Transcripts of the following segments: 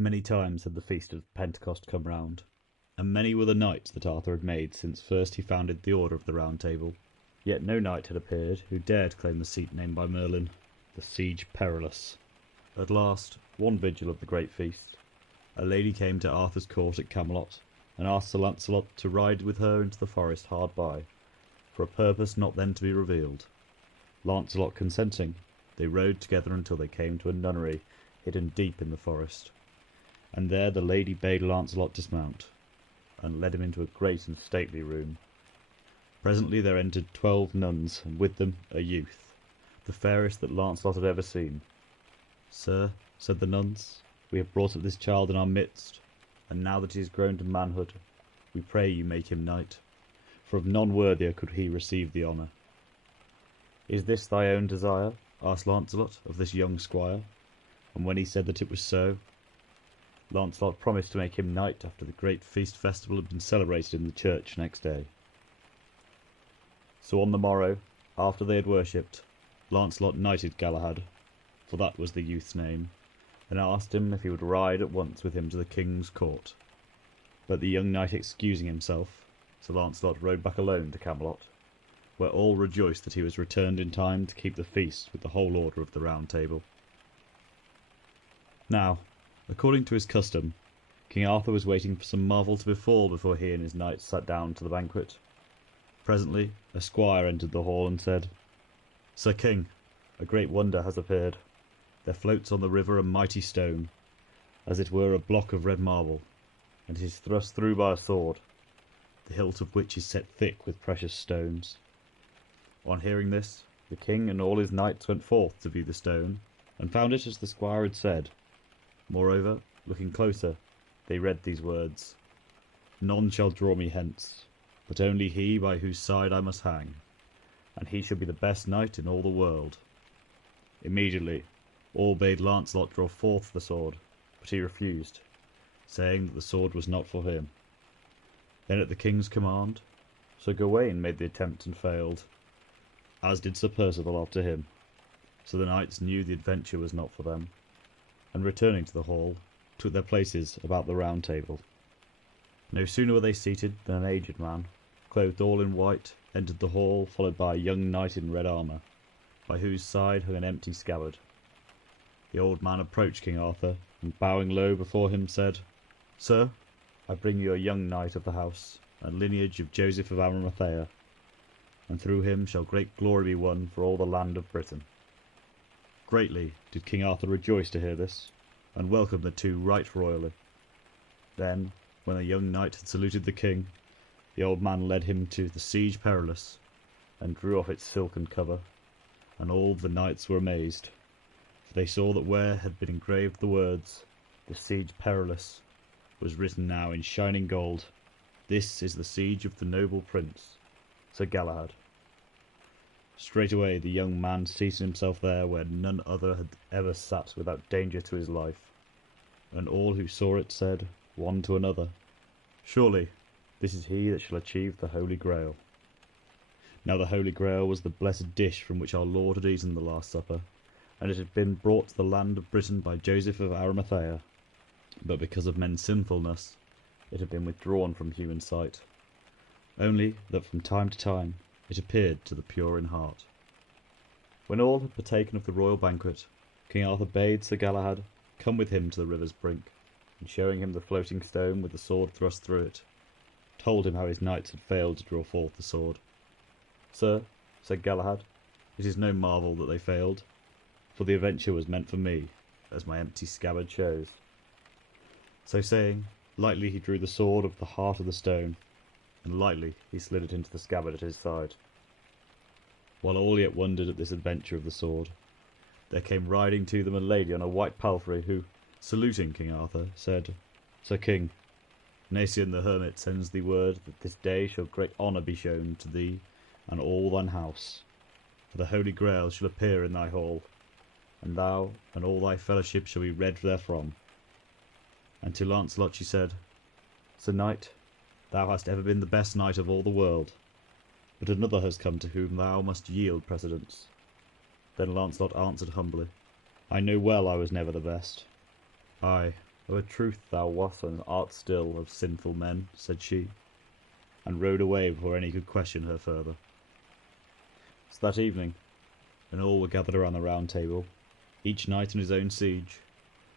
Many times had the feast of Pentecost come round, and many were the knights that Arthur had made since first he founded the Order of the Round Table. Yet no knight had appeared who dared claim the seat named by Merlin, the Siege Perilous. At last, one vigil of the great feast, a lady came to Arthur's court at Camelot, and asked Sir Launcelot to ride with her into the forest hard by, for a purpose not then to be revealed. Launcelot consenting, they rode together until they came to a nunnery hidden deep in the forest, and there the lady bade Launcelot dismount, and led him into a great and stately room. Presently there entered 12 nuns, and with them a youth, the fairest that Launcelot had ever seen. "Sir," said the nuns, "we have brought up this child in our midst, and now that he is grown to manhood, we pray you make him knight, for of none worthier could he receive the honour." "Is this thy own desire?" asked Launcelot of this young squire, and when he said that it was so, Launcelot promised to make him knight after the great feast festival had been celebrated in the church next day. So on the morrow, after they had worshipped, Launcelot knighted Galahad, for that was the youth's name, and asked him if he would ride at once with him to the king's court. But the young knight excusing himself, Sir Launcelot rode back alone to Camelot, where all rejoiced that he was returned in time to keep the feast with the whole order of the Round Table. Now, according to his custom, King Arthur was waiting for some marvel to befall before he and his knights sat down to the banquet. Presently a squire entered the hall and said, "Sir King, a great wonder has appeared. There floats on the river a mighty stone, as it were a block of red marble, and it is thrust through by a sword, the hilt of which is set thick with precious stones." On hearing this, the king and all his knights went forth to view the stone, and found it as the squire had said. Moreover, looking closer, they read these words: "None shall draw me hence, but only he by whose side I must hang, and he shall be the best knight in all the world." Immediately all bade Launcelot draw forth the sword, but he refused, saying that the sword was not for him. Then at the king's command, Sir Gawain made the attempt and failed, as did Sir Percival after him. So the knights knew the adventure was not for them, and returning to the hall, took their places about the Round Table. No sooner were they seated than an aged man, clothed all in white, entered the hall, followed by a young knight in red armour, by whose side hung an empty scabbard. The old man approached King Arthur, and bowing low before him said, "Sir, I bring you a young knight of the house and lineage of Joseph of Arimathea, and through him shall great glory be won for all the land of Britain." Greatly did King Arthur rejoice to hear this, and welcome the two right royally. Then, when the young knight had saluted the king, the old man led him to the Siege Perilous, and drew off its silken cover, and all the knights were amazed, for they saw that where had been engraved the words, "The Siege Perilous," was written now in shining gold, "This is the siege of the noble prince, Sir Galahad." Straightway the young man seated himself there where none other had ever sat without danger to his life, and all who saw it said, one to another, "Surely this is he that shall achieve the Holy Grail." Now the Holy Grail was the blessed dish from which our Lord had eaten the Last Supper, and it had been brought to the land of Britain by Joseph of Arimathea, but because of men's sinfulness it had been withdrawn from human sight, only that from time to time it appeared to the pure in heart. When all had partaken of the royal banquet, King Arthur bade Sir Galahad come with him to the river's brink, and showing him the floating stone with the sword thrust through it, told him how his knights had failed to draw forth the sword. "Sir," said Galahad, "it is no marvel that they failed, for the adventure was meant for me, as my empty scabbard shows." So saying, lightly he drew the sword of the heart of the stone, and lightly he slid it into the scabbard at his side. While all yet wondered at this adventure of the sword, there came riding to them a lady on a white palfrey, who, saluting King Arthur, said, "Sir King, Nacien the hermit sends thee word that this day shall great honour be shown to thee and all thine house, for the Holy Grail shall appear in thy hall, and thou and all thy fellowship shall be read therefrom." And to Launcelot she said, "Sir knight, thou hast ever been the best knight of all the world, but another has come to whom thou must yield precedence." Then Launcelot answered humbly, "I know well I was never the best. Ay, "Of a truth thou wast and art still of sinful men," said she, and rode away before any could question her further. So that evening, when all were gathered around the round table, each knight in his own siege,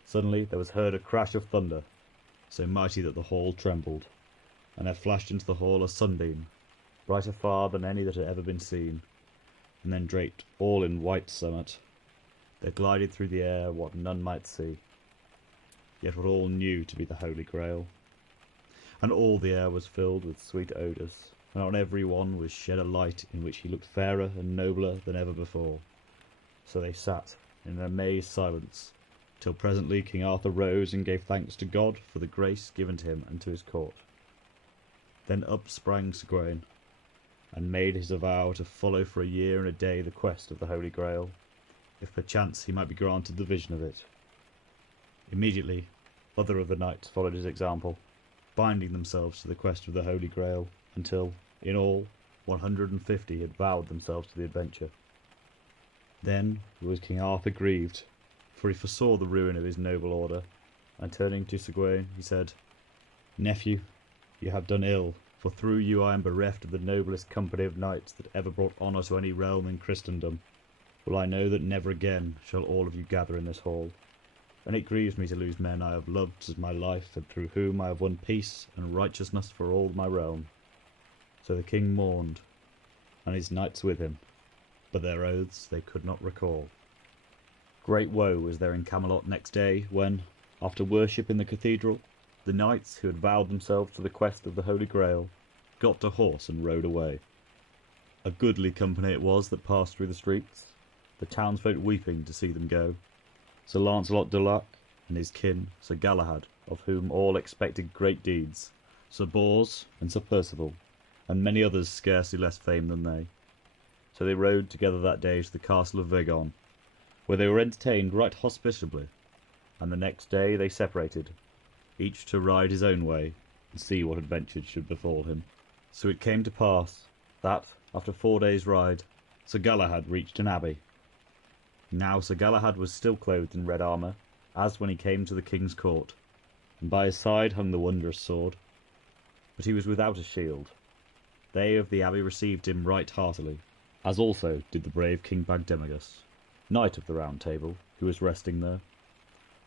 suddenly there was heard a crash of thunder, so mighty that the hall trembled, and there flashed into the hall a sunbeam, brighter far than any that had ever been seen, and then draped all in white samite, there glided through the air what none might see, yet what all knew to be the Holy Grail. And all the air was filled with sweet odours, and on every one was shed a light in which he looked fairer and nobler than ever before. So they sat in an amazed silence, till presently King Arthur rose and gave thanks to God for the grace given to him and to his court. Then up sprang Sir Gawain, and made his avow to follow for a year and a day the quest of the Holy Grail, if perchance he might be granted the vision of it. Immediately other of the knights followed his example, binding themselves to the quest of the Holy Grail, until, in all, 150 had vowed themselves to the adventure. Then was King Arthur grieved, for he foresaw the ruin of his noble order, and turning to Sir Gawain, he said, "Nephew, you have done ill, for through you I am bereft of the noblest company of knights that ever brought honour to any realm in Christendom. Well I know that never again shall all of you gather in this hall, and it grieves me to lose men I have loved as my life, and through whom I have won peace and righteousness for all my realm." So the king mourned, and his knights with him, but their oaths they could not recall. Great woe was there in Camelot next day, when, after worship in the cathedral, the knights who had vowed themselves to the quest of the Holy Grail got to horse and rode away. A goodly company it was that passed through the streets, the townsfolk weeping to see them go. Sir Launcelot du Lac and his kin, Sir Galahad, of whom all expected great deeds, Sir Bors and Sir Percival, and many others scarcely less famed than they. So they rode together that day to the castle of Vergon, where they were entertained right hospitably, and the next day they separated, each to ride his own way, and see what adventures should befall him. So it came to pass that, after 4 days' ride, Sir Galahad reached an abbey. Now Sir Galahad was still clothed in red armour, as when he came to the king's court, and by his side hung the wondrous sword. But he was without a shield. They of the abbey received him right heartily, as also did the brave King Bagdemagus, knight of the Round Table, who was resting there.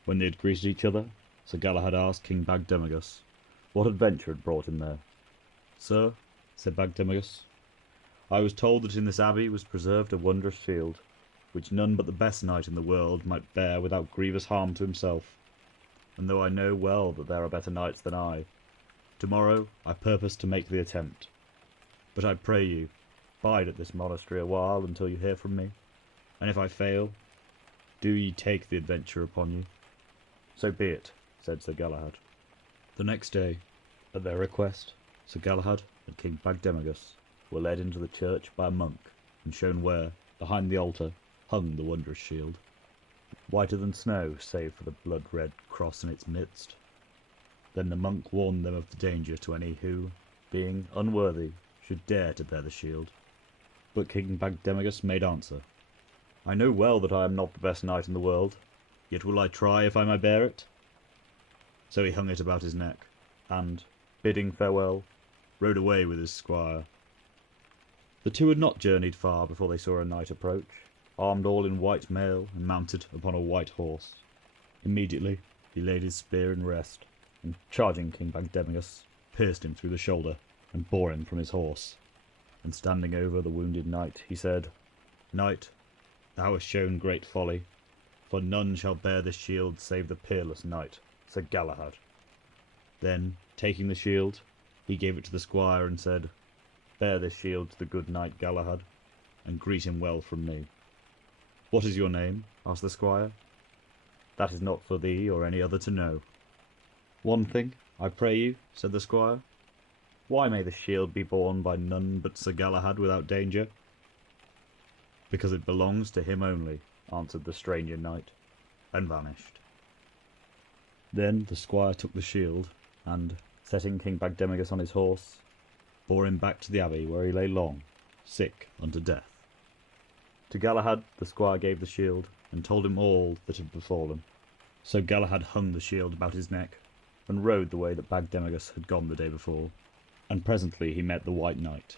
When they had greeted each other, Sir Galahad asked King Bagdemagus what adventure had brought him there. "Sir," said Bagdemagus, "I was told that in this abbey was preserved a wondrous shield, which none but the best knight in the world might bear without grievous harm to himself. And though I know well that there are better knights than I, tomorrow I purpose to make the attempt. But I pray you, bide at this monastery a while until you hear from me, and if I fail, do ye take the adventure upon you." "So be it," said Sir Galahad. The next day, at their request, Sir Galahad and King Bagdemagus were led into the church by a monk, and shown where, behind the altar, hung the wondrous shield, whiter than snow save for the blood-red cross in its midst. Then the monk warned them of the danger to any who, being unworthy, should dare to bear the shield. But King Bagdemagus made answer, "I know well that I am not the best knight in the world, yet will I try if I may bear it." So he hung it about his neck, and, bidding farewell, rode away with his squire. The two had not journeyed far before they saw a knight approach, armed all in white mail and mounted upon a white horse. Immediately he laid his spear in rest, and charging King Bagdemagus, pierced him through the shoulder, and bore him from his horse. And standing over the wounded knight, he said, "Knight, thou hast shown great folly, for none shall bear this shield save the peerless knight, Sir Galahad." Then, taking the shield, he gave it to the squire and said, "Bear this shield to the good knight Galahad, and greet him well from me." "What is your name?" asked the squire. "That is not for thee or any other to know." "One thing, I pray you," said the squire. "Why may the shield be borne by none but Sir Galahad without danger?" "Because it belongs to him only," answered the stranger knight, and vanished. Then the squire took the shield, and, setting King Bagdemagus on his horse, bore him back to the abbey, where he lay long, sick unto death. To Galahad the squire gave the shield, and told him all that had befallen. So Galahad hung the shield about his neck, and rode the way that Bagdemagus had gone the day before, and presently he met the White Knight,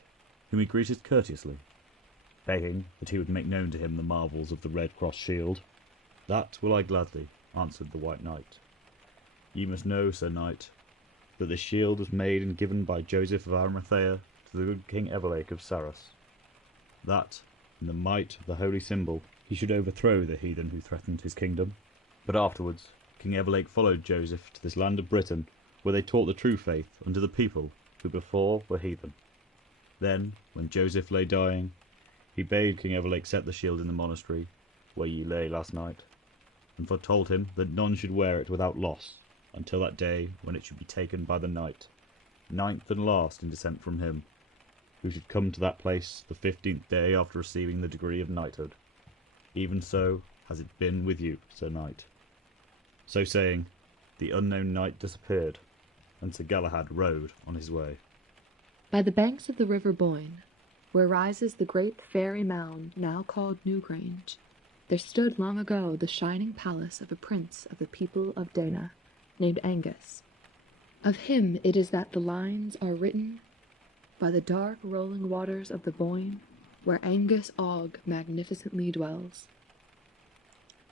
whom he greeted courteously, begging that he would make known to him the marvels of the Red Cross shield. "That will I gladly," answered the White Knight. "Ye must know, Sir Knight, that this shield was made and given by Joseph of Arimathea to the good King Evelake of Sarras, that, in the might of the holy symbol, he should overthrow the heathen who threatened his kingdom. But afterwards King Evelake followed Joseph to this land of Britain, where they taught the true faith unto the people who before were heathen. Then, when Joseph lay dying, he bade King Evelake set the shield in the monastery, where ye lay last night, and foretold him that none should wear it without loss, until that day when it should be taken by the knight, ninth and last in descent from him, who should come to that place the 15th day after receiving the degree of knighthood. Even so has it been with you, Sir Knight." So saying, the unknown knight disappeared, and Sir Galahad rode on his way. By the banks of the river Boyne, where rises the great fairy mound now called Newgrange, there stood long ago the shining palace of a prince of the people of Dana, named Angus. Of him it is that the lines are written, "By the dark rolling waters of the Boyne, where Angus Og magnificently dwells."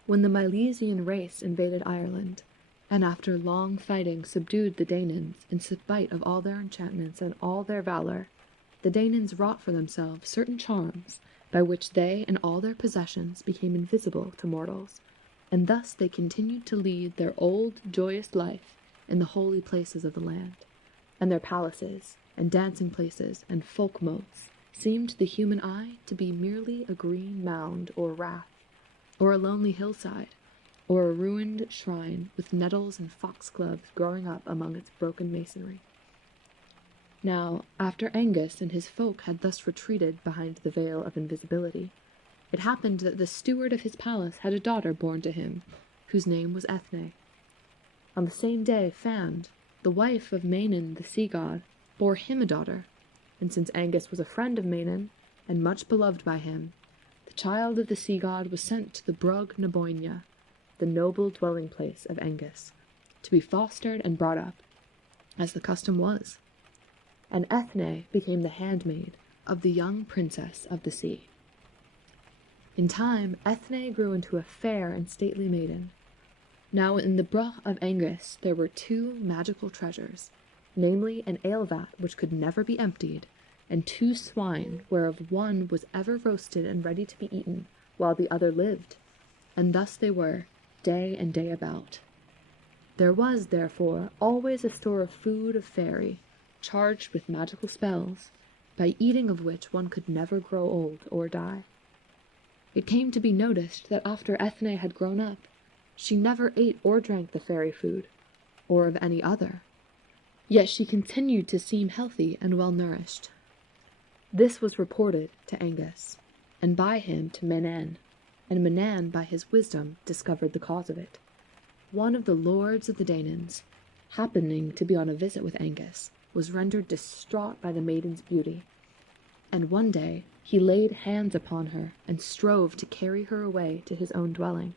When the Milesian race invaded Ireland, and after long fighting subdued the Danans in spite of all their enchantments and all their valor, the Danans wrought for themselves certain charms by which they and all their possessions became invisible to mortals, and thus they continued to lead their old joyous life in the holy places of the land, and their palaces and dancing places and folk motes seemed to the human eye to be merely a green mound or rath, or a lonely hillside, or a ruined shrine with nettles and foxgloves growing up among its broken masonry. Now, after Angus and his folk had thus retreated behind the veil of invisibility, it happened that the steward of his palace had a daughter born to him, whose name was Ethne. On the same day Fand, the wife of Manon the sea-god, bore him a daughter, and since Angus was a friend of Manon, and much beloved by him, the child of the sea-god was sent to the Brug na Boine, the noble dwelling-place of Angus, to be fostered and brought up, as the custom was. And Ethne became the handmaid of the young princess of the sea. In time, Ethne grew into a fair and stately maiden. Now in the Brugh of Angus there were 2 magical treasures, namely an ale-vat which could never be emptied, and 2 swine, whereof one was ever roasted and ready to be eaten, while the other lived, and thus they were, day and day about. There was, therefore, always a store of food of fairy, charged with magical spells, by eating of which one could never grow old or die. It came to be noticed that after Ethne had grown up, she never ate or drank the fairy food, or of any other, yet she continued to seem healthy and well-nourished. This was reported to Angus, and by him to Manan, and Manan by his wisdom discovered the cause of it. One of the lords of the Danans, happening to be on a visit with Angus, was rendered distraught by the maiden's beauty, and one day he laid hands upon her and strove to carry her away to his own dwelling.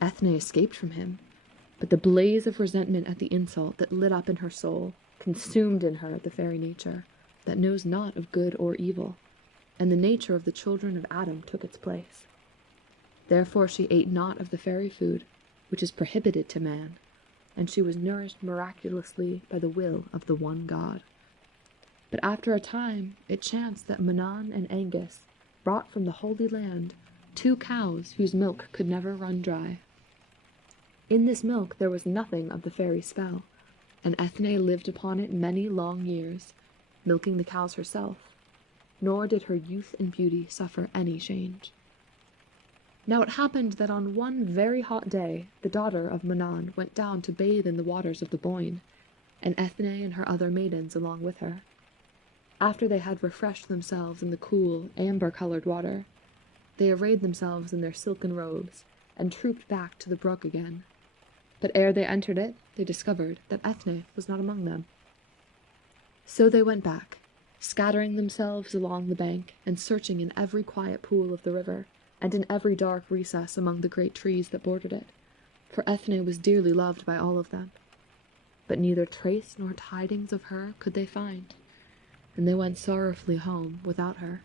Ethne escaped from him, but the blaze of resentment at the insult that lit up in her soul consumed in her the fairy nature that knows not of good or evil, and the nature of the children of Adam took its place. Therefore she ate not of the fairy food, which is prohibited to man, and she was nourished miraculously by the will of the one God. But after a time it chanced that Manan and Angus brought from the Holy Land 2 cows whose milk could never run dry. In this milk there was nothing of the fairy spell, and Ethne lived upon it many long years, milking the cows herself, nor did her youth and beauty suffer any change. Now it happened that on one very hot day the daughter of Manan went down to bathe in the waters of the Boyne, and Ethne and her other maidens along with her. After they had refreshed themselves in the cool, amber-colored water, they arrayed themselves in their silken robes, and trooped back to the brook again. But ere they entered it, they discovered that Ethne was not among them. So they went back, scattering themselves along the bank, and searching in every quiet pool of the river, and in every dark recess among the great trees that bordered it, for Ethne was dearly loved by all of them. But neither trace nor tidings of her could they find, and they went sorrowfully home without her,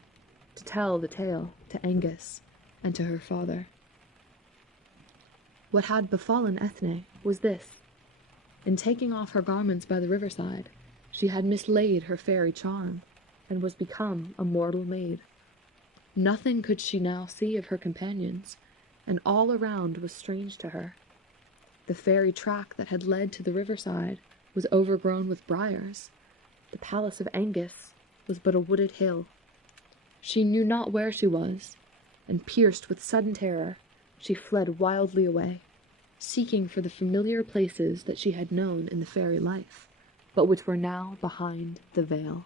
to tell the tale to Angus and to her father. What had befallen Ethne was this. In taking off her garments by the riverside, she had mislaid her fairy charm, and was become a mortal maid. Nothing could she now see of her companions, and all around was strange to her. The fairy track that had led to the riverside was overgrown with briars. The palace of Angus was but a wooded hill. She knew not where she was, and pierced with sudden terror, she fled wildly away, seeking for the familiar places that she had known in the fairy life, but which were now behind the veil.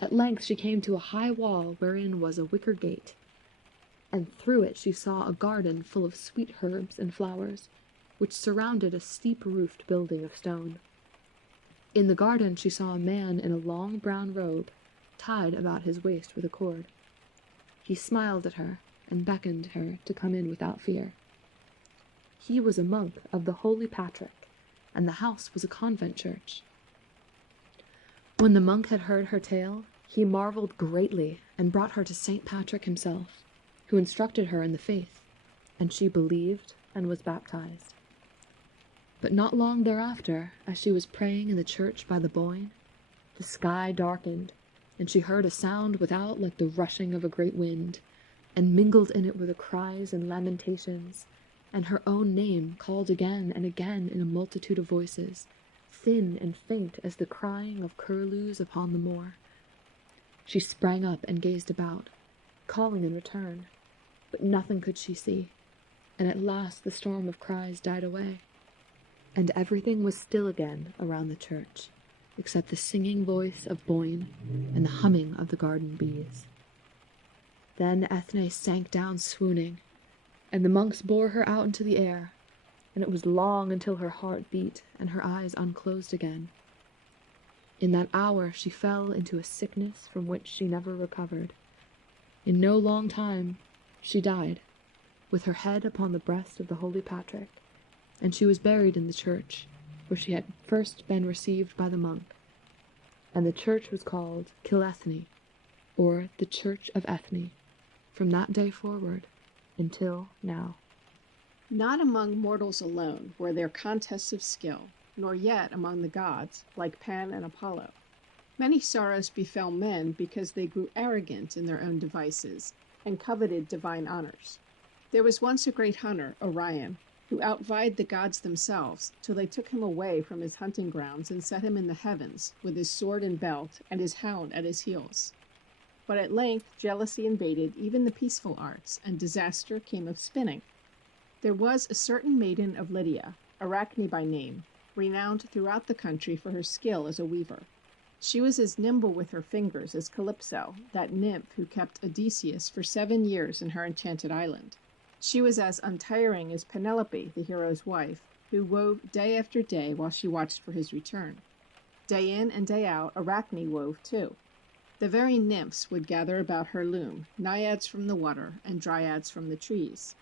At length she came to a high wall wherein was a wicker gate, and through it she saw a garden full of sweet herbs and flowers, which surrounded a steep-roofed building of stone. In the garden she saw a man in a long brown robe, tied about his waist with a cord. He smiled at her and beckoned her to come in without fear. He was a monk of the Holy Patrick, and the house was a convent church. When the monk had heard her tale, he marveled greatly and brought her to St. Patrick himself, who instructed her in the faith, and she believed and was baptized. But not long thereafter, as she was praying in the church by the Boyne, the sky darkened, and she heard a sound without like the rushing of a great wind, and mingled in it were the cries and lamentations, and her own name called again and again in a multitude of voices, thin and faint as the crying of curlews upon the moor. She sprang up and gazed about, calling in return, but nothing could she see, and at last the storm of cries died away, and everything was still again around the church, except the singing voice of Boyne and the humming of the garden bees. Then Ethne sank down swooning, and the monks bore her out into the air, and it was long until her heart beat and her eyes unclosed again. In that hour she fell into a sickness from which she never recovered. In no long time she died, with her head upon the breast of the Holy Patrick, and she was buried in the church, where she had first been received by the monk, and the church was called Kilethne, or the Church of Ethne, from that day forward until now. Not among mortals alone were there contests of skill, nor yet among the gods, like Pan and Apollo. Many sorrows befell men because they grew arrogant in their own devices, and coveted divine honors. There was once a great hunter, Orion, who outvied the gods themselves, till they took him away from his hunting grounds and set him in the heavens, with his sword and belt, and his hound at his heels. But at length jealousy invaded even the peaceful arts, and disaster came of spinning. There was a certain maiden of Lydia, Arachne by name, renowned throughout the country for her skill as a weaver. She was as nimble with her fingers as Calypso, that nymph who kept Odysseus for 7 years in her enchanted island. She was as untiring as Penelope, the hero's wife, who wove day after day while she watched for his return. Day in and day out Arachne wove too. The very nymphs would gather about her loom, naiads from the water and dryads from the trees.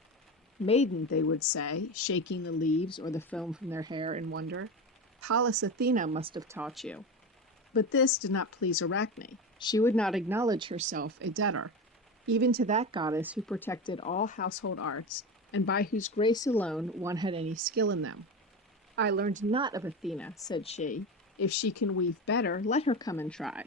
Maiden, they would say, shaking the leaves or the foam from their hair in wonder, Pallas Athena must have taught you. But this did not please Arachne. She would not acknowledge herself a debtor, even to that goddess who protected all household arts, and by whose grace alone one had any skill in them. I learned not of Athena, said she. If she can weave better, let her come and try.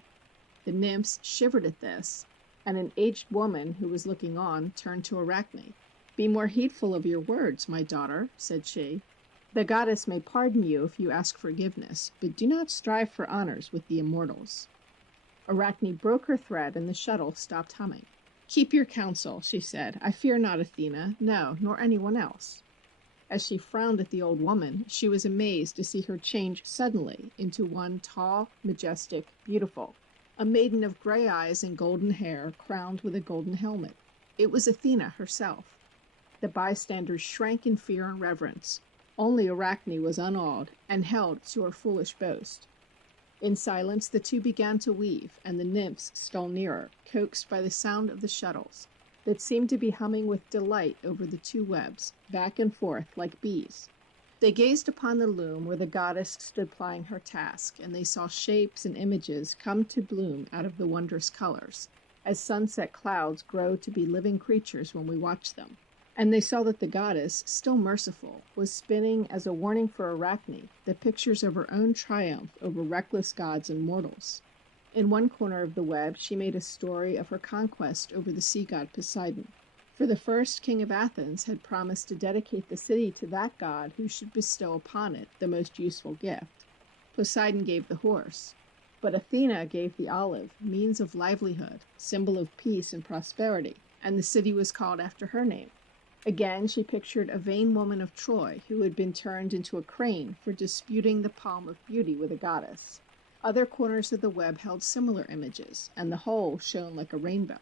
The nymphs shivered at this, and an aged woman who was looking on turned to Arachne. Be more heedful of your words, my daughter, said she. The goddess may pardon you if you ask forgiveness, but do not strive for honors with the immortals. Arachne broke her thread, and the shuttle stopped humming. Keep your counsel, she said. I fear not Athena, no, nor anyone else. As she frowned at the old woman, she was amazed to see her change suddenly into one tall, majestic, beautiful, a maiden of gray eyes and golden hair, crowned with a golden helmet. It was Athena herself. The bystanders shrank in fear and reverence. Only Arachne was unawed, and held to her foolish boast. In silence the two began to weave, and the nymphs stole nearer, coaxed by the sound of the shuttles. that seemed to be humming with delight over the two webs, back and forth like bees. They gazed upon the loom where the goddess stood plying her task, and they saw shapes and images come to bloom out of the wondrous colors, as sunset clouds grow to be living creatures when we watch them. And they saw that the goddess, still merciful, was spinning as a warning for Arachne the pictures of her own triumph over reckless gods and mortals. In one corner of the web she made a story of her conquest over the sea god Poseidon. For the first king of Athens had promised to dedicate the city to that god who should bestow upon it the most useful gift. Poseidon gave the horse, but Athena gave the olive, means of livelihood, symbol of peace and prosperity, and the city was called after her name. Again, she pictured a vain woman of Troy who had been turned into a crane for disputing the palm of beauty with a goddess. Other corners of the web held similar images, and the whole shone like a rainbow.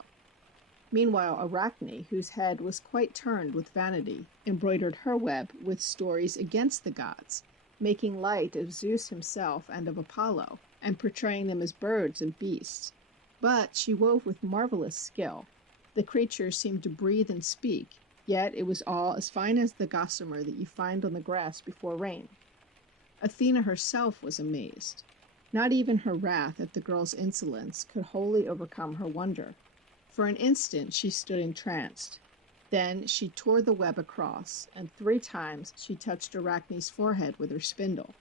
Meanwhile, Arachne, whose head was quite turned with vanity, embroidered her web with stories against the gods, making light of Zeus himself and of Apollo, and portraying them as birds and beasts. But she wove with marvelous skill. The creatures seemed to breathe and speak, yet it was all as fine as the gossamer that you find on the grass before rain. Athena herself was amazed. Not even her wrath at the girl's insolence could wholly overcome her wonder. For an instant she stood entranced. Then she tore the web across, and 3 times she touched Arachne's forehead with her spindle.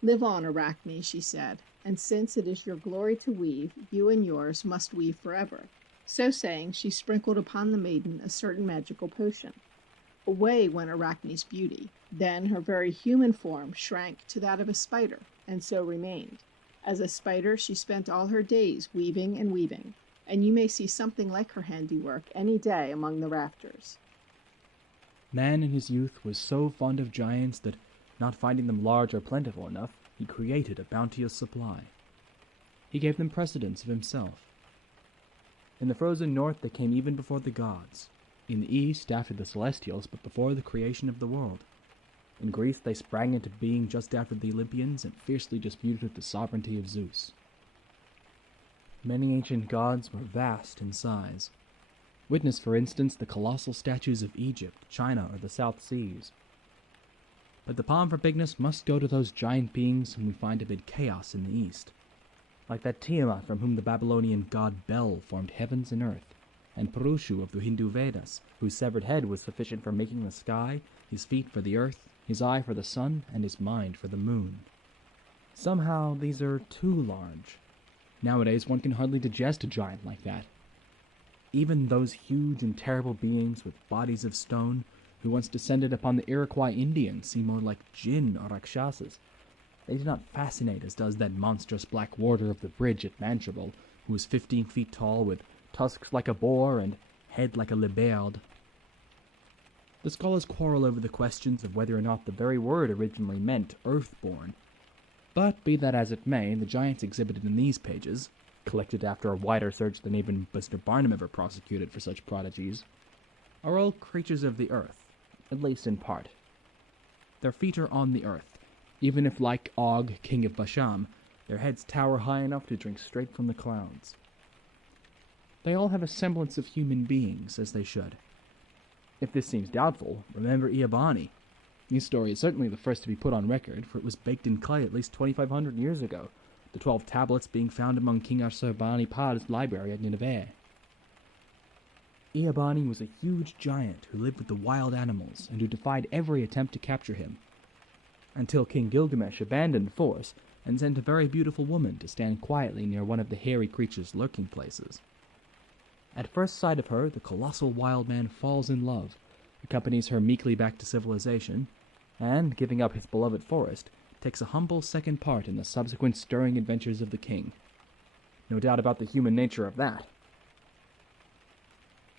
"Live on, Arachne," she said, "and since it is your glory to weave, you and yours must weave forever." So saying, she sprinkled upon the maiden a certain magical potion. Away went Arachne's beauty. Then her very human form shrank to that of a spider, and so remained. As a spider she spent all her days weaving and weaving, and you may see something like her handiwork any day among the rafters. Man in his youth was so fond of giants that, not finding them large or plentiful enough, he created a bounteous supply. He gave them precedence of himself. In the frozen north they came even before the gods. In the east, after the Celestials, but before the creation of the world. In Greece they sprang into being just after the Olympians and fiercely disputed the sovereignty of Zeus. Many ancient gods were vast in size. Witness, for instance, the colossal statues of Egypt, China, or the South Seas. But the palm for bigness must go to those giant beings whom we find amid chaos in the east. Like that Tiamat from whom the Babylonian god Bel formed heavens and earth, and Purushu of the Hindu Vedas, whose severed head was sufficient for making the sky, his feet for the earth, his eye for the sun, and his mind for the moon. Somehow these are too large. Nowadays one can hardly digest a giant like that. Even those huge and terrible beings with bodies of stone, who once descended upon the Iroquois Indians, seem more like jinn or rakshasas. They do not fascinate as does that monstrous black warder of the bridge at Mancherville, who was 15 feet tall, with tusks like a boar and head like a leopard. The scholars quarrel over the questions of whether or not the very word originally meant earthborn. But be that as it may, the giants exhibited in these pages, collected after a wider search than even Mr. Barnum ever prosecuted for such prodigies, are all creatures of the earth, at least in part. Their feet are on the earth, even if, like Og, king of Basham, their heads tower high enough to drink straight from the clouds. They all have a semblance of human beings, as they should. If this seems doubtful, remember Eabani. His story is certainly the first to be put on record, for it was baked in clay at least 2,500 years ago, the 12 tablets being found among King Ashurbani-Pad's library at Nineveh. Eabani was a huge giant who lived with the wild animals and who defied every attempt to capture him, until King Gilgamesh abandoned force and sent a very beautiful woman to stand quietly near one of the hairy creature's lurking places. At first sight of her, the colossal wild man falls in love, accompanies her meekly back to civilization, and, giving up his beloved forest, takes a humble second part in the subsequent stirring adventures of the king. No doubt about the human nature of that.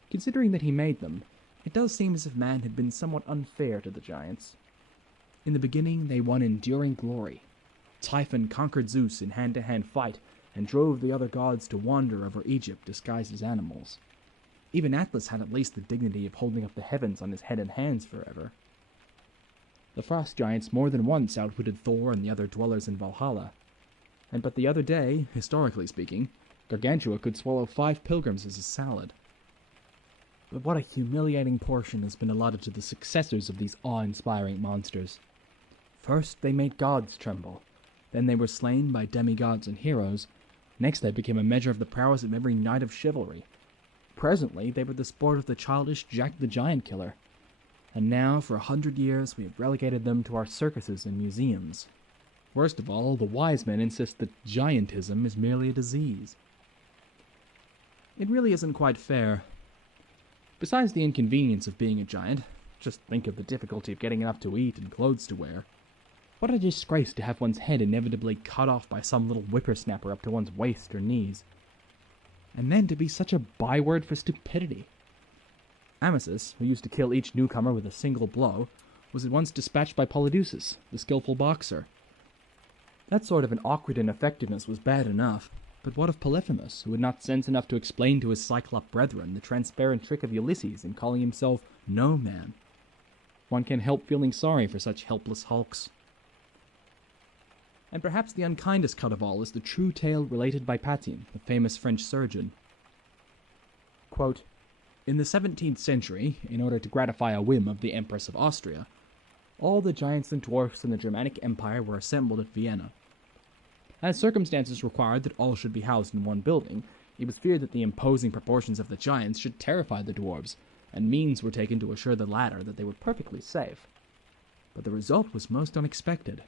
Considering that he made them, it does seem as if man had been somewhat unfair to the giants. In the beginning, they won enduring glory. Typhon conquered Zeus in hand-to-hand fight and drove the other gods to wander over Egypt disguised as animals. Even Atlas had at least the dignity of holding up the heavens on his head and hands forever. The frost giants more than once outwitted Thor and the other dwellers in Valhalla. And but the other day, historically speaking, Gargantua could swallow 5 pilgrims as a salad. But what a humiliating portion has been allotted to the successors of these awe-inspiring monsters. First they made gods tremble, then they were slain by demigods and heroes, next they became a measure of the prowess of every knight of chivalry. Presently they were the sport of the childish Jack the Giant Killer, and now for 100 years we have relegated them to our circuses and museums. Worst of all, the wise men insist that giantism is merely a disease. It really isn't quite fair. Besides the inconvenience of being a giant, just think of the difficulty of getting enough to eat and clothes to wear. What a disgrace to have one's head inevitably cut off by some little whippersnapper up to one's waist or knees. And then to be such a byword for stupidity. Amasis, who used to kill each newcomer with a single blow, was at once dispatched by Polydeuces, the skillful boxer. That sort of an awkward ineffectiveness was bad enough, but what of Polyphemus, who had not sense enough to explain to his Cyclop brethren the transparent trick of Ulysses in calling himself No Man? One can't help feeling sorry for such helpless hulks. And perhaps the unkindest cut of all is the true tale related by Patin, the famous French surgeon. Quote, in the 17th century, in order to gratify a whim of the Empress of Austria, all the giants and dwarfs in the Germanic Empire were assembled at Vienna. As circumstances required that all should be housed in one building, it was feared that the imposing proportions of the giants should terrify the dwarves, and means were taken to assure the latter that they were perfectly safe. But the result was most unexpected.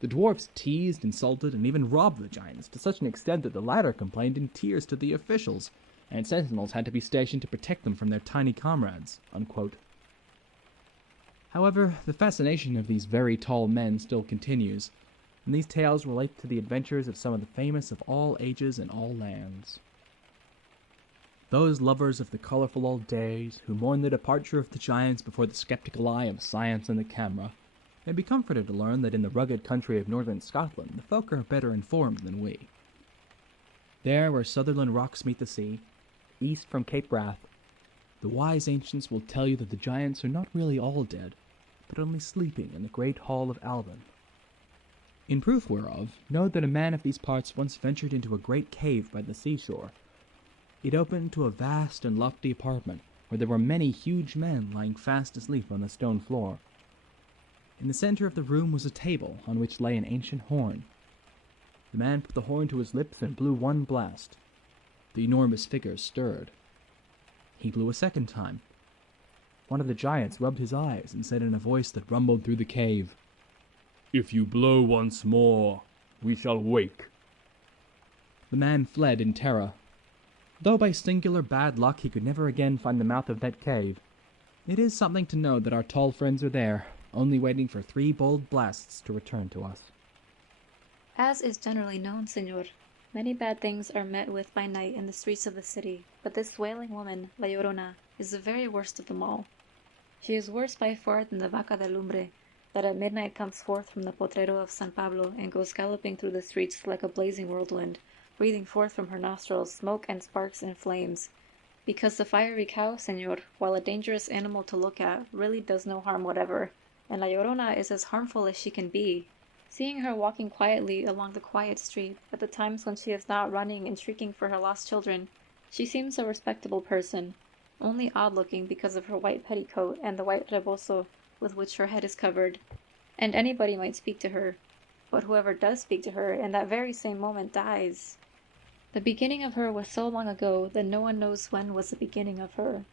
The dwarfs teased, insulted, and even robbed the giants to such an extent that the latter complained in tears to the officials, and sentinels had to be stationed to protect them from their tiny comrades. Unquote. However, the fascination of these very tall men still continues, and these tales relate to the adventures of some of the famous of all ages and all lands. Those lovers of the colorful old days, who mourn the departure of the giants before the skeptical eye of science and the camera, may be comforted to learn that in the rugged country of northern Scotland the folk are better informed than we. There, where Sutherland rocks meet the sea, east from Cape Wrath, the wise ancients will tell you that the giants are not really all dead, but only sleeping in the great hall of Alban. In proof whereof, know that a man of these parts once ventured into a great cave by the seashore. It opened to a vast and lofty apartment, where there were many huge men lying fast asleep on the stone floor. In the center of the room was a table, on which lay an ancient horn. The man put the horn to his lips and blew one blast. The enormous figure stirred. He blew a second time. One of the giants rubbed his eyes and said in a voice that rumbled through the cave, "If you blow once more, we shall wake." The man fled in terror. Though by singular bad luck he could never again find the mouth of that cave, it is something to know that our tall friends are there, only waiting for 3 bold blasts to return to us. As is generally known, Señor, many bad things are met with by night in the streets of the city, but this wailing woman, La Llorona, is the very worst of them all. She is worse by far than the Vaca de Lumbre, that at midnight comes forth from the potrero of San Pablo and goes galloping through the streets like a blazing whirlwind, breathing forth from her nostrils smoke and sparks and flames. Because the fiery cow, Señor, while a dangerous animal to look at, really does no harm whatever, and La Llorona is as harmful as she can be. Seeing her walking quietly along the quiet street, at the times when she is not running and shrieking for her lost children, she seems a respectable person, only odd-looking because of her white petticoat and the white rebozo with which her head is covered. And anybody might speak to her, but whoever does speak to her in that very same moment dies. The beginning of her was so long ago that no one knows when was the beginning of her.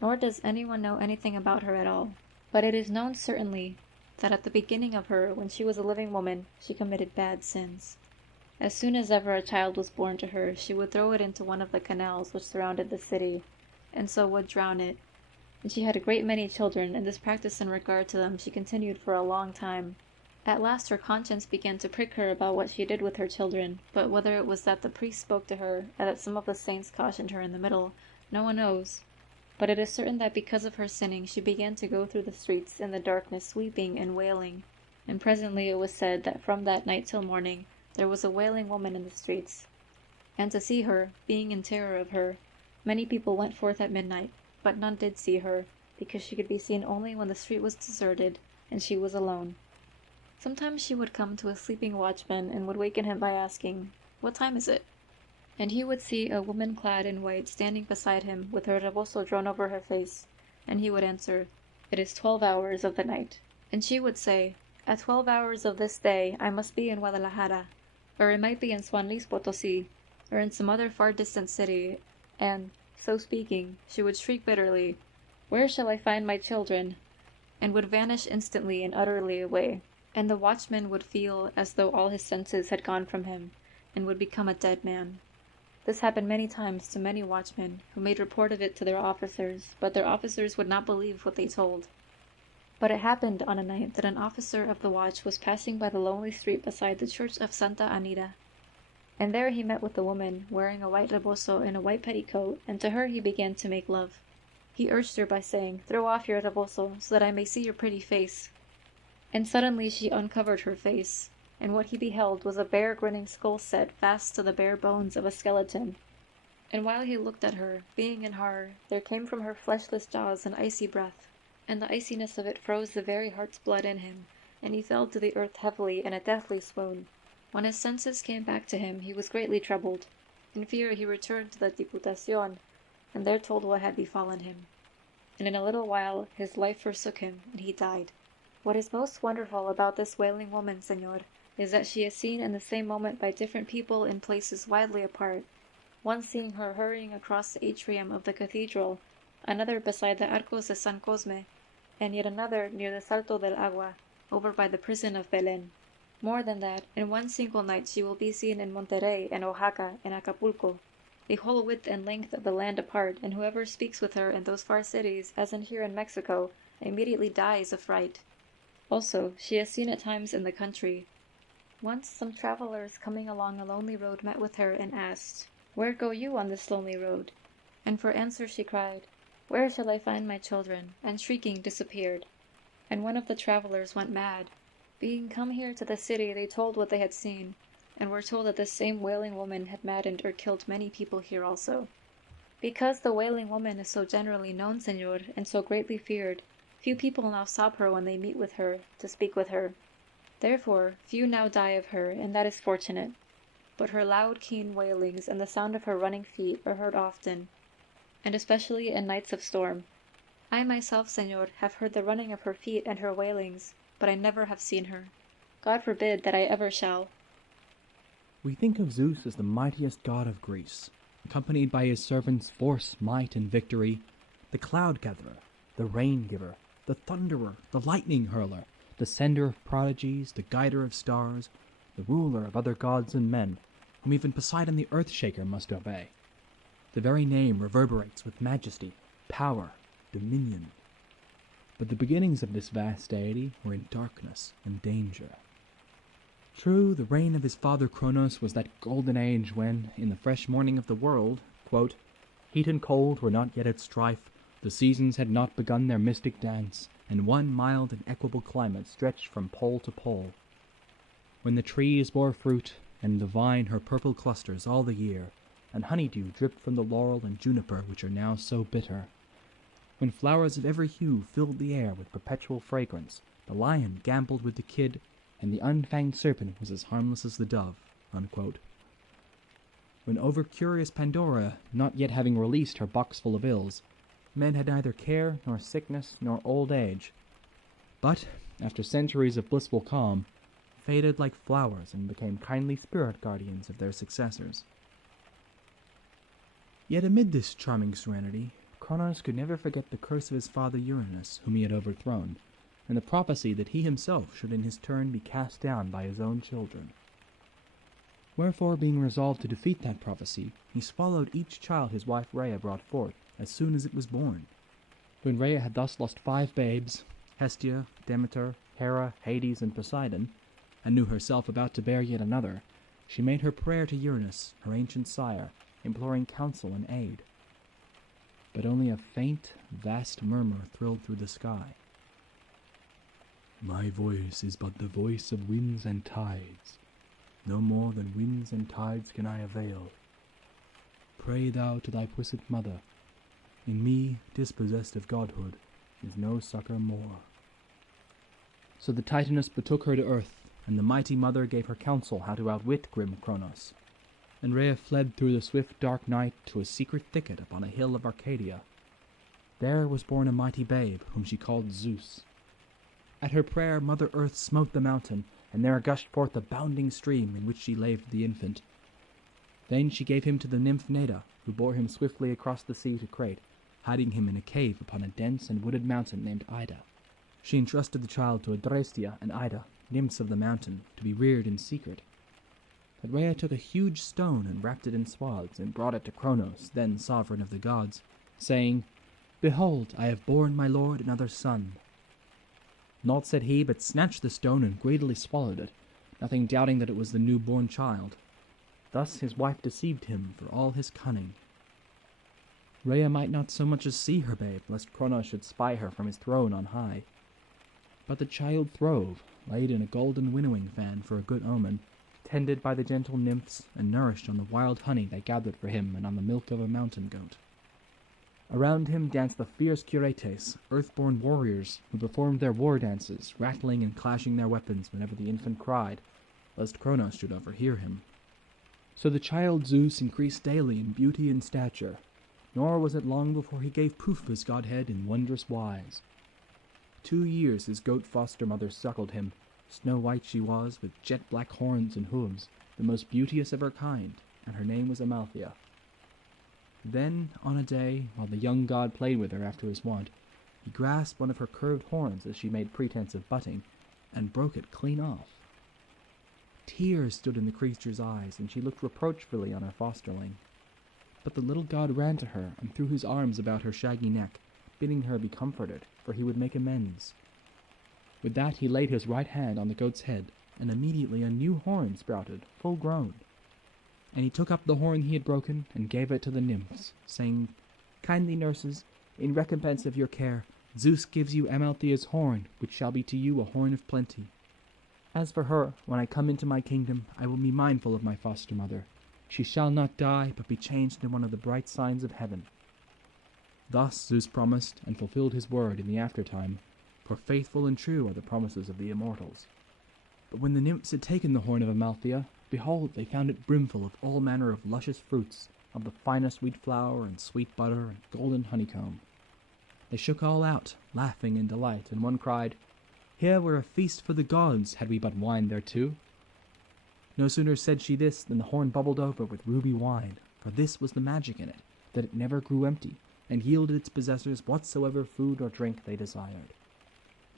Nor does anyone know anything about her at all. But it is known certainly that at the beginning of her, when she was a living woman, she committed bad sins. As soon as ever a child was born to her, she would throw it into one of the canals which surrounded the city, and so would drown it. And she had a great many children, and this practice in regard to them she continued for a long time. At last her conscience began to prick her about what she did with her children, but whether it was that the priest spoke to her, or that some of the saints cautioned her in the middle, no one knows. But it is certain that because of her sinning she began to go through the streets in the darkness weeping and wailing, and presently it was said that from that night till morning there was a wailing woman in the streets. And to see her, being in terror of her, many people went forth at midnight, but none did see her, because she could be seen only when the street was deserted and she was alone. Sometimes she would come to a sleeping watchman and would waken him by asking, "What time is it?" and he would see a woman clad in white standing beside him with her rebozo drawn over her face, and he would answer, "It is 12 hours of the night." And she would say, "At 12 hours of this day I must be in Guadalajara, or it might be in San Luis Potosí, or in some other far distant city," and, so speaking, she would shriek bitterly, "Where shall I find my children?" and would vanish instantly and utterly away, and the watchman would feel as though all his senses had gone from him, and would become a dead man. This happened many times to many watchmen, who made report of it to their officers, but their officers would not believe what they told. But it happened on a night that an officer of the watch was passing by the lonely street beside the church of Santa Anita, and there he met with a woman wearing a white rebozo and a white petticoat, and to her he began to make love. He urged her by saying, "Throw off your rebozo, so that I may see your pretty face." And suddenly she uncovered her face, and what he beheld was a bare grinning skull set fast to the bare bones of a skeleton. And while he looked at her, being in horror, there came from her fleshless jaws an icy breath, and the iciness of it froze the very heart's blood in him, and he fell to the earth heavily in a deathly swoon. When his senses came back to him, he was greatly troubled. In fear he returned to the Diputación, and there told what had befallen him. And in a little while his life forsook him, and he died. What is most wonderful about this wailing woman, señor, is that she is seen in the same moment by different people in places widely apart, one seeing her hurrying across the atrium of the cathedral, another beside the Arcos de San Cosme, and yet another near the Salto del Agua, over by the prison of Belén. More than that, in one single night she will be seen in Monterrey and Oaxaca and Acapulco, the whole width and length of the land apart, and whoever speaks with her in those far cities, as in here in Mexico, immediately dies of fright. Also, she is seen at times in the country. Once some travelers coming along a lonely road met with her and asked, "Where go you on this lonely road?" And for answer she cried, "Where shall I find my children?" and shrieking disappeared. And one of the travelers went mad. Being come here to the city, they told what they had seen, and were told that this same wailing woman had maddened or killed many people here also. Because the wailing woman is so generally known, señor, and so greatly feared, few people now stop her when they meet with her, to speak with her. Therefore, few now die of her, and that is fortunate. But her loud, keen wailings and the sound of her running feet are heard often, and especially in nights of storm. I myself, señor, have heard the running of her feet and her wailings, but I never have seen her. God forbid that I ever shall. We think of Zeus as the mightiest god of Greece, accompanied by his servants force, might, and victory, the cloud-gatherer, the rain-giver, the thunderer, the lightning-hurler, the sender of prodigies, the guider of stars, the ruler of other gods and men, whom even Poseidon the earth-shaker must obey. The very name reverberates with majesty, power, dominion. But the beginnings of this vast deity were in darkness and danger. True, the reign of his father Kronos was that golden age when, in the fresh morning of the world, quote, heat and cold were not yet at strife, the seasons had not begun their mystic dance, and one mild and equable climate stretched from pole to pole. When the trees bore fruit, and the vine her purple clusters all the year, and honeydew dripped from the laurel and juniper which are now so bitter. When flowers of every hue filled the air with perpetual fragrance, the lion gambled with the kid, and the unfanged serpent was as harmless as the dove. Unquote. When over-curious Pandora, not yet having released her box full of ills, men had neither care, nor sickness, nor old age, but, after centuries of blissful calm, faded like flowers and became kindly spirit guardians of their successors. Yet amid this charming serenity, Kronos could never forget the curse of his father Uranus, whom he had overthrown, and the prophecy that he himself should in his turn be cast down by his own children. Wherefore, being resolved to defeat that prophecy, he swallowed each child his wife Rhea brought forth, as soon as it was born. When Rhea had thus lost 5 babes, Hestia, Demeter, Hera, Hades, and Poseidon, and knew herself about to bear yet another, she made her prayer to Uranus, her ancient sire, imploring counsel and aid. But only a faint, vast murmur thrilled through the sky. My voice is but the voice of winds and tides. No more than winds and tides can I avail. Pray thou to thy puissant mother. In me, dispossessed of godhood, is no succor more. So the Titaness betook her to earth, and the mighty mother gave her counsel how to outwit grim Kronos. and Rhea fled through the swift dark night to a secret thicket upon a hill of Arcadia. There was born a mighty babe, whom she called Zeus. At her prayer Mother Earth smote the mountain, and there gushed forth a bounding stream in which she laved the infant. Then she gave him to the nymph Neda, who bore him swiftly across the sea to Crete, hiding him in a cave upon a dense and wooded mountain named Ida. She entrusted the child to Adrestia and Ida, nymphs of the mountain, to be reared in secret. But Rhea took a huge stone and wrapped it in swaths, and brought it to Cronos, then sovereign of the gods, saying, "Behold, I have borne my lord another son." Naught said he, but snatched the stone and greedily swallowed it, nothing doubting that it was the new-born child. Thus his wife deceived him for all his cunning. Rhea might not so much as see her babe, lest Cronos should spy her from his throne on high. But the child throve, laid in a golden winnowing fan for a good omen, tended by the gentle nymphs, and nourished on the wild honey they gathered for him and on the milk of a mountain goat. Around him danced the fierce Curetes, earth-born warriors, who performed their war dances, rattling and clashing their weapons whenever the infant cried, lest Cronos should overhear him. So the child Zeus increased daily in beauty and stature, nor was it long before he gave proof of his godhead in wondrous wise. 2 years his goat foster-mother suckled him. Snow-white she was, with jet-black horns and hooves, the most beauteous of her kind, and her name was Amalthea. Then, on a day, while the young god played with her after his wont, he grasped one of her curved horns as she made pretense of butting, and broke it clean off. Tears stood in the creature's eyes, and she looked reproachfully on her fosterling. But the little god ran to her and threw his arms about her shaggy neck, bidding her be comforted, for he would make amends. With that he laid his right hand on the goat's head, and immediately a new horn sprouted, full grown. And he took up the horn he had broken, and gave it to the nymphs, saying, "Kindly nurses, in recompense of your care, Zeus gives you Amalthea's horn, which shall be to you a horn of plenty. As for her, when I come into my kingdom, I will be mindful of my foster-mother. She shall not die, but be changed into one of the bright signs of heaven." Thus Zeus promised, and fulfilled his word in the aftertime, for faithful and true are the promises of the immortals. But when the nymphs had taken the horn of Amalthea, behold, they found it brimful of all manner of luscious fruits, of the finest wheat flour and sweet butter and golden honeycomb. They shook all out, laughing in delight, and one cried, "Here were a feast for the gods, had we but wine thereto." No sooner said she this than the horn bubbled over with ruby wine, for this was the magic in it, that it never grew empty, and yielded its possessors whatsoever food or drink they desired.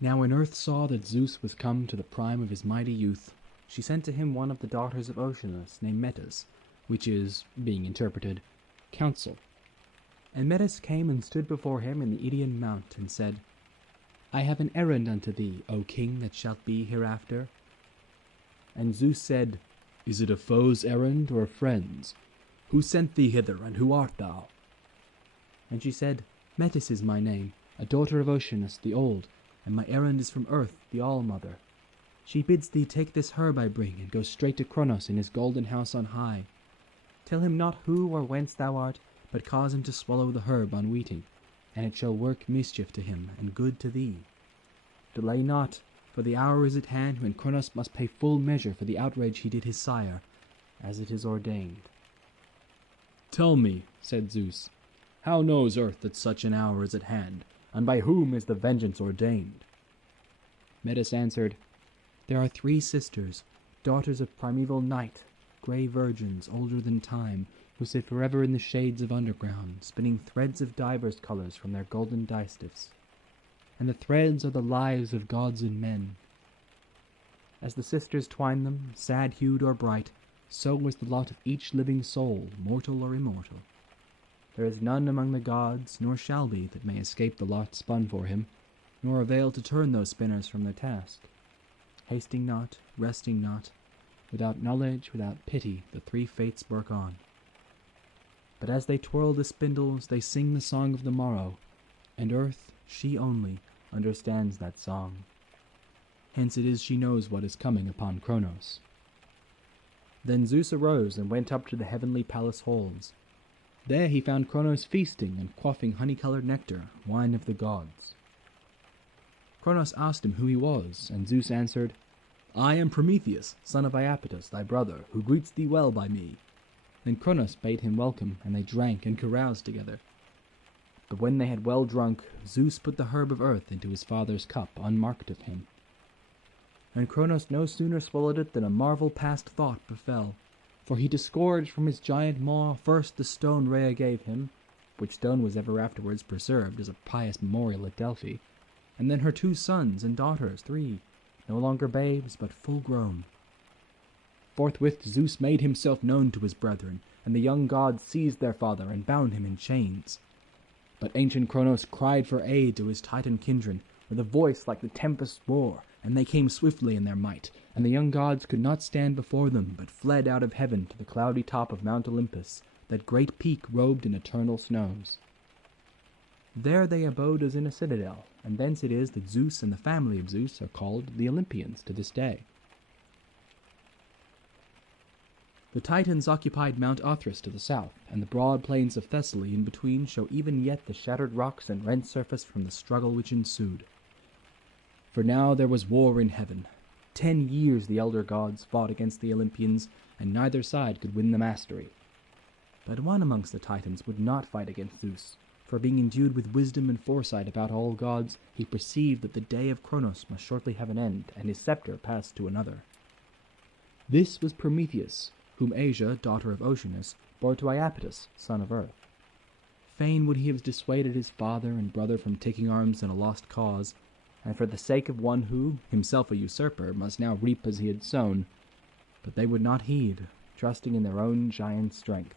Now when Earth saw that Zeus was come to the prime of his mighty youth, she sent to him one of the daughters of Oceanus, named Metis, which is, being interpreted, counsel. And Metis came and stood before him in the Idaean mount, and said, "I have an errand unto thee, O king that shalt be hereafter." And Zeus said, "Is it a foe's errand or a friend's? Who sent thee hither, and who art thou?" And she said, "Metis is my name, a daughter of Oceanus the old, and my errand is from Earth, the All-Mother. She bids thee take this herb I bring, and go straight to Cronos in his golden house on high. Tell him not who or whence thou art, but cause him to swallow the herb unweeting, and it shall work mischief to him, and good to thee. Delay not, for the hour is at hand when Cronos must pay full measure for the outrage he did his sire, as it is ordained." "Tell me," said Zeus, "how knows Earth that such an hour is at hand, and by whom is the vengeance ordained?" Metis answered, "There are 3 sisters, daughters of primeval night, grey virgins older than time, who sit forever in the shades of underground, spinning threads of divers colors from their golden distaffs. And the threads are the lives of gods and men. As the sisters twine them, sad-hued or bright, so is the lot of each living soul, mortal or immortal. There is none among the gods, nor shall be, that may escape the lot spun for him, nor avail to turn those spinners from their task. Hasting not, resting not, without knowledge, without pity, the 3 fates work on. But as they twirl the spindles, they sing the song of the morrow, and Earth, she only, understands that song. Hence it is she knows what is coming upon Cronos." Then Zeus arose and went up to the heavenly palace halls. There he found Cronos feasting and quaffing honey-colored nectar, wine of the gods. Cronos asked him who he was, and Zeus answered, "I am Prometheus, son of Iapetus, thy brother, who greets thee well by me. Then Cronos bade him welcome, and they drank and caroused together. But when they had well drunk, Zeus put the herb of earth into his father's cup, unmarked of him. And Cronos no sooner swallowed it than a marvel past thought befell. For he disgorged from his giant maw first the stone Rhea gave him, which stone was ever afterwards preserved as a pious memorial at Delphi, and then her 2 sons and daughters, 3, no longer babes, but full grown. Forthwith Zeus made himself known to his brethren, and the young gods seized their father and bound him in chains. But ancient Cronos cried for aid to his Titan kindred, with a voice like the tempest's roar, and they came swiftly in their might, and the young gods could not stand before them, but fled out of heaven to the cloudy top of Mount Olympus, that great peak robed in eternal snows. There they abode as in a citadel, and thence it is that Zeus and the family of Zeus are called the Olympians to this day. The Titans occupied Mount Othrys to the south, and the broad plains of Thessaly in between show even yet the shattered rocks and rent surface from the struggle which ensued. For now there was war in heaven. 10 years the elder gods fought against the Olympians, and neither side could win the mastery. But one amongst the Titans would not fight against Zeus, for being endued with wisdom and foresight about all gods, he perceived that the day of Cronos must shortly have an end, and his scepter pass to another. This was Prometheus, whom Asia, daughter of Oceanus, bore to Iapetus, son of Earth. Fain would he have dissuaded his father and brother from taking arms in a lost cause, and for the sake of one who, himself a usurper, must now reap as he had sown, but they would not heed, trusting in their own giant strength.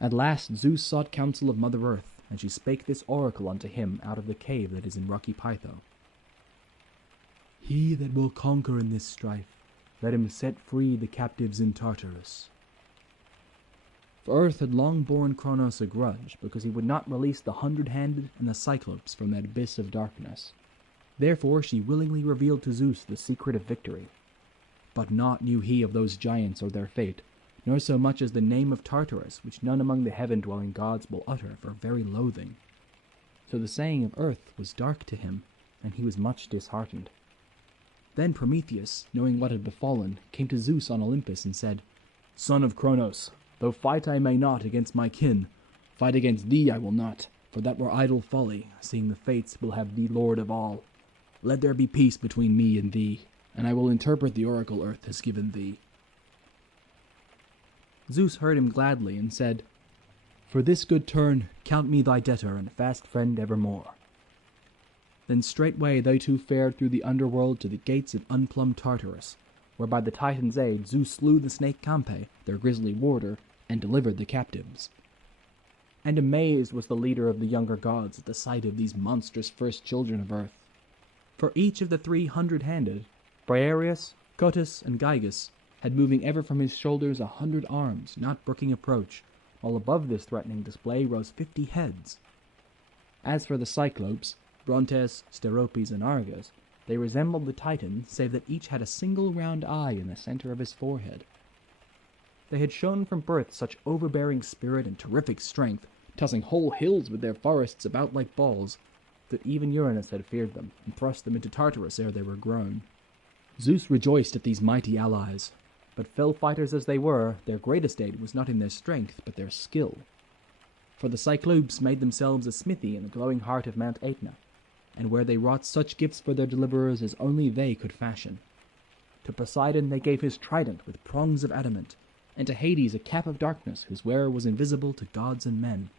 At last Zeus sought counsel of Mother Earth, and she spake this oracle unto him out of the cave that is in rocky Pytho. He that will conquer in this strife, let him set free the captives in Tartarus. For Earth had long borne Cronos a grudge, because he would not release the 100-handed and the Cyclopes from that abyss of darkness. Therefore she willingly revealed to Zeus the secret of victory. But naught knew he of those giants or their fate, nor so much as the name of Tartarus, which none among the heaven-dwelling gods will utter for very loathing. So the saying of Earth was dark to him, and he was much disheartened. Then Prometheus, knowing what had befallen, came to Zeus on Olympus and said, Son of Cronos, though fight I may not against my kin, fight against thee I will not, for that were idle folly, seeing the fates will have thee lord of all. Let there be peace between me and thee, and I will interpret the oracle Earth has given thee. Zeus heard him gladly, and said, For this good turn count me thy debtor and fast friend evermore. Then straightway they two fared through the underworld to the gates of unplumbed Tartarus, where by the Titan's aid Zeus slew the snake Campe, their grisly warder, and delivered the captives. And amazed was the leader of the younger gods at the sight of these monstrous first children of Earth. For each of the 300-handed, Briareus, Cottus, and Gygus, had moving ever from his shoulders 100 arms, not brooking approach, while above this threatening display rose 50 heads. As for the Cyclopes, Brontes, Steropes, and Argus, they resembled the Titans, save that each had a single round eye in the center of his forehead. They had shown from birth such overbearing spirit and terrific strength, tossing whole hills with their forests about like balls, that even Uranus had feared them, and thrust them into Tartarus ere they were grown. Zeus rejoiced at these mighty allies, but fell fighters as they were, their greatest aid was not in their strength, but their skill. For the Cyclopes made themselves a smithy in the glowing heart of Mount Aetna, and where they wrought such gifts for their deliverers as only they could fashion. To Poseidon they gave his trident with prongs of adamant, and to Hades a cap of darkness whose wearer was invisible to gods and men,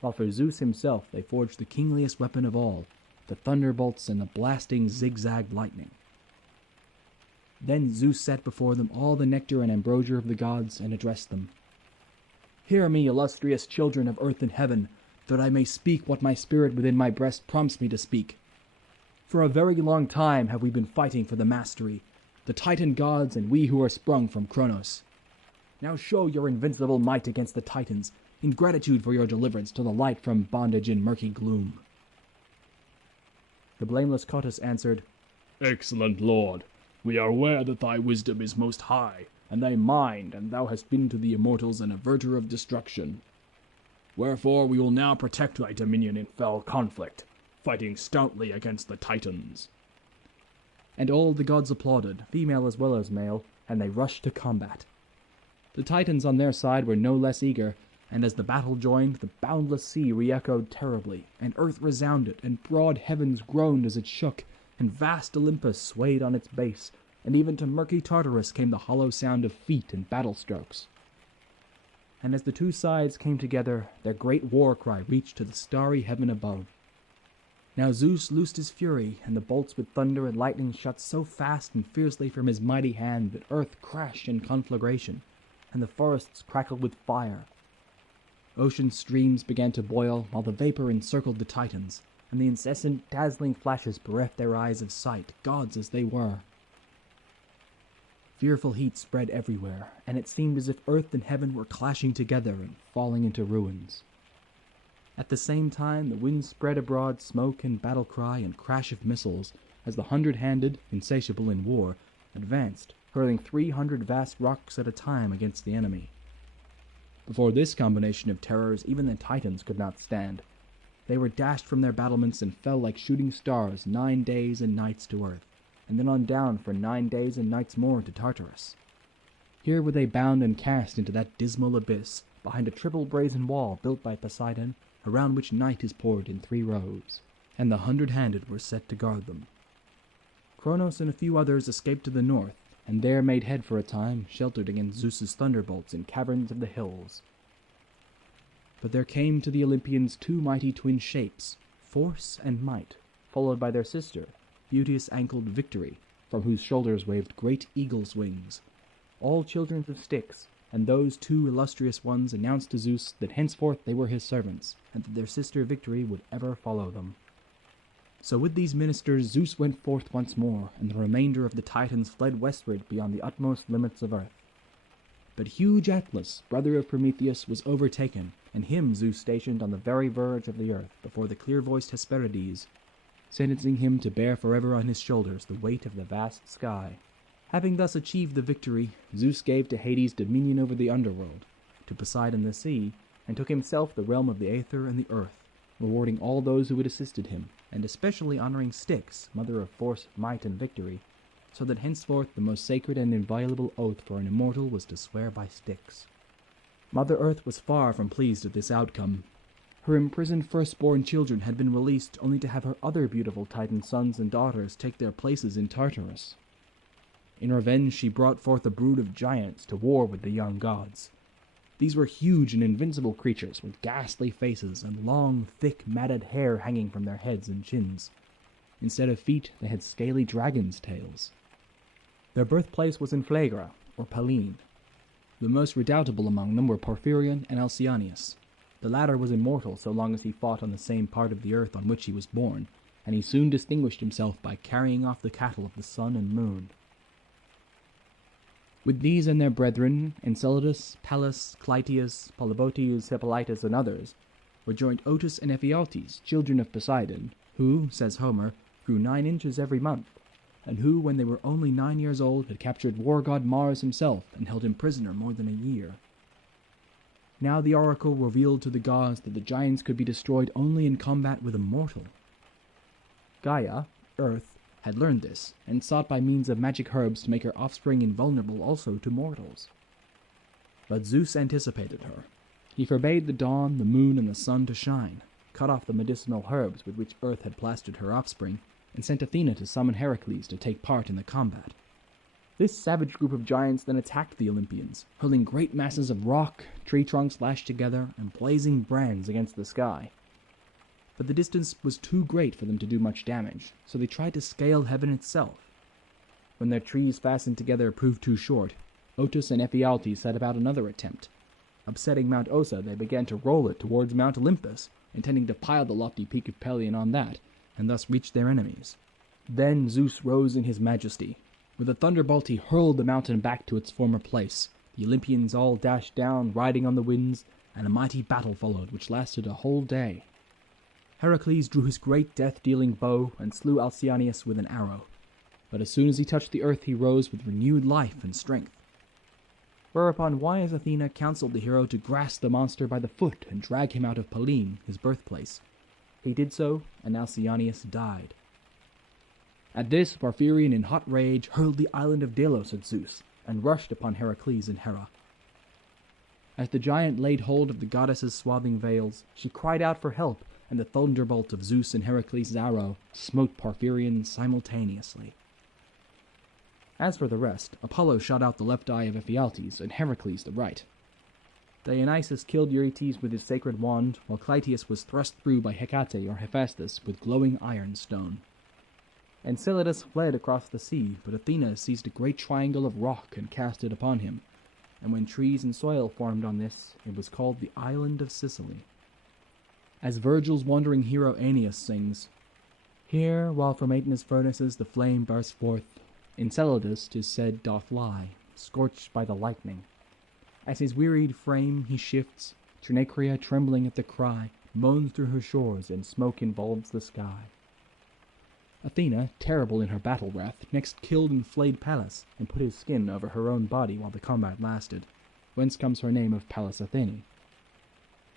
while for Zeus himself they forged the kingliest weapon of all, the thunderbolts and the blasting zigzag lightning. Then Zeus set before them all the nectar and ambrosia of the gods, and addressed them. Hear me, illustrious children of earth and heaven, that I may speak what my spirit within my breast prompts me to speak. For a very long time have we been fighting for the mastery, the Titan gods and we who are sprung from Cronos. Now show your invincible might against the Titans, in gratitude for your deliverance to the light from bondage in murky gloom. The blameless Cottus answered, Excellent lord, we are aware that thy wisdom is most high, and thy mind, and thou hast been to the immortals an averter of destruction. Wherefore we will now protect thy dominion in fell conflict, fighting stoutly against the Titans. And all the gods applauded, female as well as male, and they rushed to combat. The Titans on their side were no less eager, and as the battle joined, the boundless sea re-echoed terribly, and earth resounded, and broad heavens groaned as it shook, and vast Olympus swayed on its base, and even to murky Tartarus came the hollow sound of feet and battle strokes. And as the two sides came together, their great war cry reached to the starry heaven above. Now Zeus loosed his fury, and the bolts with thunder and lightning shot so fast and fiercely from his mighty hand that earth crashed in conflagration, and the forests crackled with fire. Ocean streams began to boil, while the vapor encircled the Titans, and the incessant, dazzling flashes bereft their eyes of sight, gods as they were. Fearful heat spread everywhere, and it seemed as if earth and heaven were clashing together and falling into ruins. At the same time, the wind spread abroad smoke and battle cry and crash of missiles, as the 100-handed, insatiable in war, advanced, hurling 300 vast rocks at a time against the enemy. Before this combination of terrors, even the Titans could not stand. They were dashed from their battlements and fell like shooting stars 9 days and nights to earth, and then on down for 9 days and nights more to Tartarus. Here were they bound and cast into that dismal abyss, behind a triple brazen wall built by Poseidon, around which night is poured in 3 rows, and the 100-handed were set to guard them. Kronos and a few others escaped to the north, and there made head for a time, sheltered against Zeus's thunderbolts in caverns of the hills. But there came to the Olympians 2 mighty twin shapes, Force and Might, followed by their sister, beauteous-ankled Victory, from whose shoulders waved great eagle's wings, all children of Styx, and those 2 illustrious ones announced to Zeus that henceforth they were his servants, and that their sister Victory would ever follow them. So with these ministers Zeus went forth once more, and the remainder of the Titans fled westward beyond the utmost limits of earth. But huge Atlas, brother of Prometheus, was overtaken, and him Zeus stationed on the very verge of the earth before the clear-voiced Hesperides, sentencing him to bear forever on his shoulders the weight of the vast sky. Having thus achieved the victory, Zeus gave to Hades dominion over the underworld, to Poseidon the sea, and took himself the realm of the aether and the earth, rewarding all those who had assisted him, and especially honoring Styx, mother of Force, Might, and Victory, so that henceforth the most sacred and inviolable oath for an immortal was to swear by Styx. Mother Earth was far from pleased at this outcome. Her imprisoned firstborn children had been released only to have her other beautiful Titan sons and daughters take their places in Tartarus. In revenge she brought forth a brood of giants to war with the young gods. These were huge and invincible creatures with ghastly faces and long, thick, matted hair hanging from their heads and chins. Instead of feet, they had scaly dragons' tails. Their birthplace was in Phlegra, or Pallene. The most redoubtable among them were Porphyrion and Alcyoneus. The latter was immortal so long as he fought on the same part of the earth on which he was born, and he soon distinguished himself by carrying off the cattle of the sun and moon. With these and their brethren, Enceladus, Pallas, Clytius, Polybotes, Hippolytus, and others, were joined Otus and Ephialtes, children of Poseidon, who, says Homer, grew 9 inches every month, and who, when they were only 9 years old, had captured war god Mars himself and held him prisoner more than a year. Now the oracle revealed to the gods that the giants could be destroyed only in combat with a mortal. Gaia, Earth, had learned this, and sought by means of magic herbs to make her offspring invulnerable also to mortals. But Zeus anticipated her. He forbade the dawn, the moon, and the sun to shine, cut off the medicinal herbs with which Earth had plastered her offspring, and sent Athena to summon Heracles to take part in the combat. This savage group of giants then attacked the Olympians, hurling great masses of rock, tree trunks lashed together, and blazing brands against the sky. But the distance was too great for them to do much damage, so they tried to scale heaven itself. When their trees fastened together proved too short, Otus and Ephialtes set about another attempt. Upsetting Mount Ossa, they began to roll it towards Mount Olympus, intending to pile the lofty peak of Pelion on that, and thus reach their enemies. Then Zeus rose in his majesty. With a thunderbolt he hurled the mountain back to its former place. The Olympians all dashed down, riding on the winds, and a mighty battle followed, which lasted a whole day. Heracles drew his great death-dealing bow and slew Alcyoneus with an arrow. But as soon as he touched the earth he rose with renewed life and strength. Whereupon wise Athena counseled the hero to grasp the monster by the foot and drag him out of Pallene, his birthplace. He did so, and Alcyoneus died. At this, Porphyrion in hot rage hurled the island of Delos at Zeus, and rushed upon Heracles and Hera. As the giant laid hold of the goddess's swathing veils, she cried out for help, and the thunderbolt of Zeus and Heracles' arrow smote Porphyrion simultaneously. As for the rest, Apollo shot out the left eye of Ephialtes and Heracles the right. Dionysus killed Eurytes with his sacred wand, while Clytius was thrust through by Hecate or Hephaestus with glowing iron stone. Enceladus fled across the sea, but Athena seized a great triangle of rock and cast it upon him, and when trees and soil formed on this, it was called the island of Sicily. As Virgil's wandering hero Aeneas sings, "Here, while from Aetna's furnaces the flame bursts forth, Enceladus, 'tis said, doth lie, scorched by the lightning. As his wearied frame he shifts, Trinacria, trembling at the cry, moans through her shores, and smoke involves the sky." Athena, terrible in her battle wrath, next killed and flayed Pallas, and put his skin over her own body while the combat lasted, whence comes her name of Pallas Athene.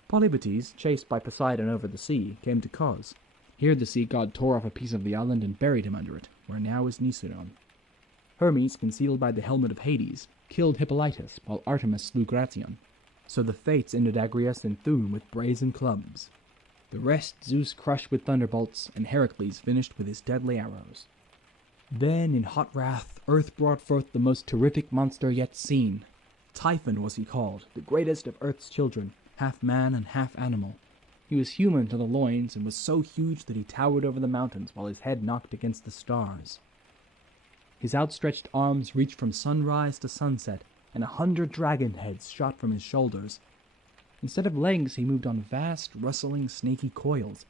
Polybates, chased by Poseidon over the sea, came to Cos. Here the sea god tore off a piece of the island and buried him under it, where now is Nisidon. Hermes, concealed by the helmet of Hades, killed Hippolytus, while Artemis slew Gratian. So the Fates ended Agrias and Thun with brazen clubs. The rest Zeus crushed with thunderbolts, and Heracles finished with his deadly arrows. Then, in hot wrath, Earth brought forth the most terrific monster yet seen. Typhon was he called, the greatest of Earth's children, half man and half animal. He was human to the loins, and was so huge that he towered over the mountains while his head knocked against the stars. His outstretched arms reached from sunrise to sunset, and 100 dragon heads shot from his shoulders. Instead of legs, he moved on vast, rustling, snaky coils.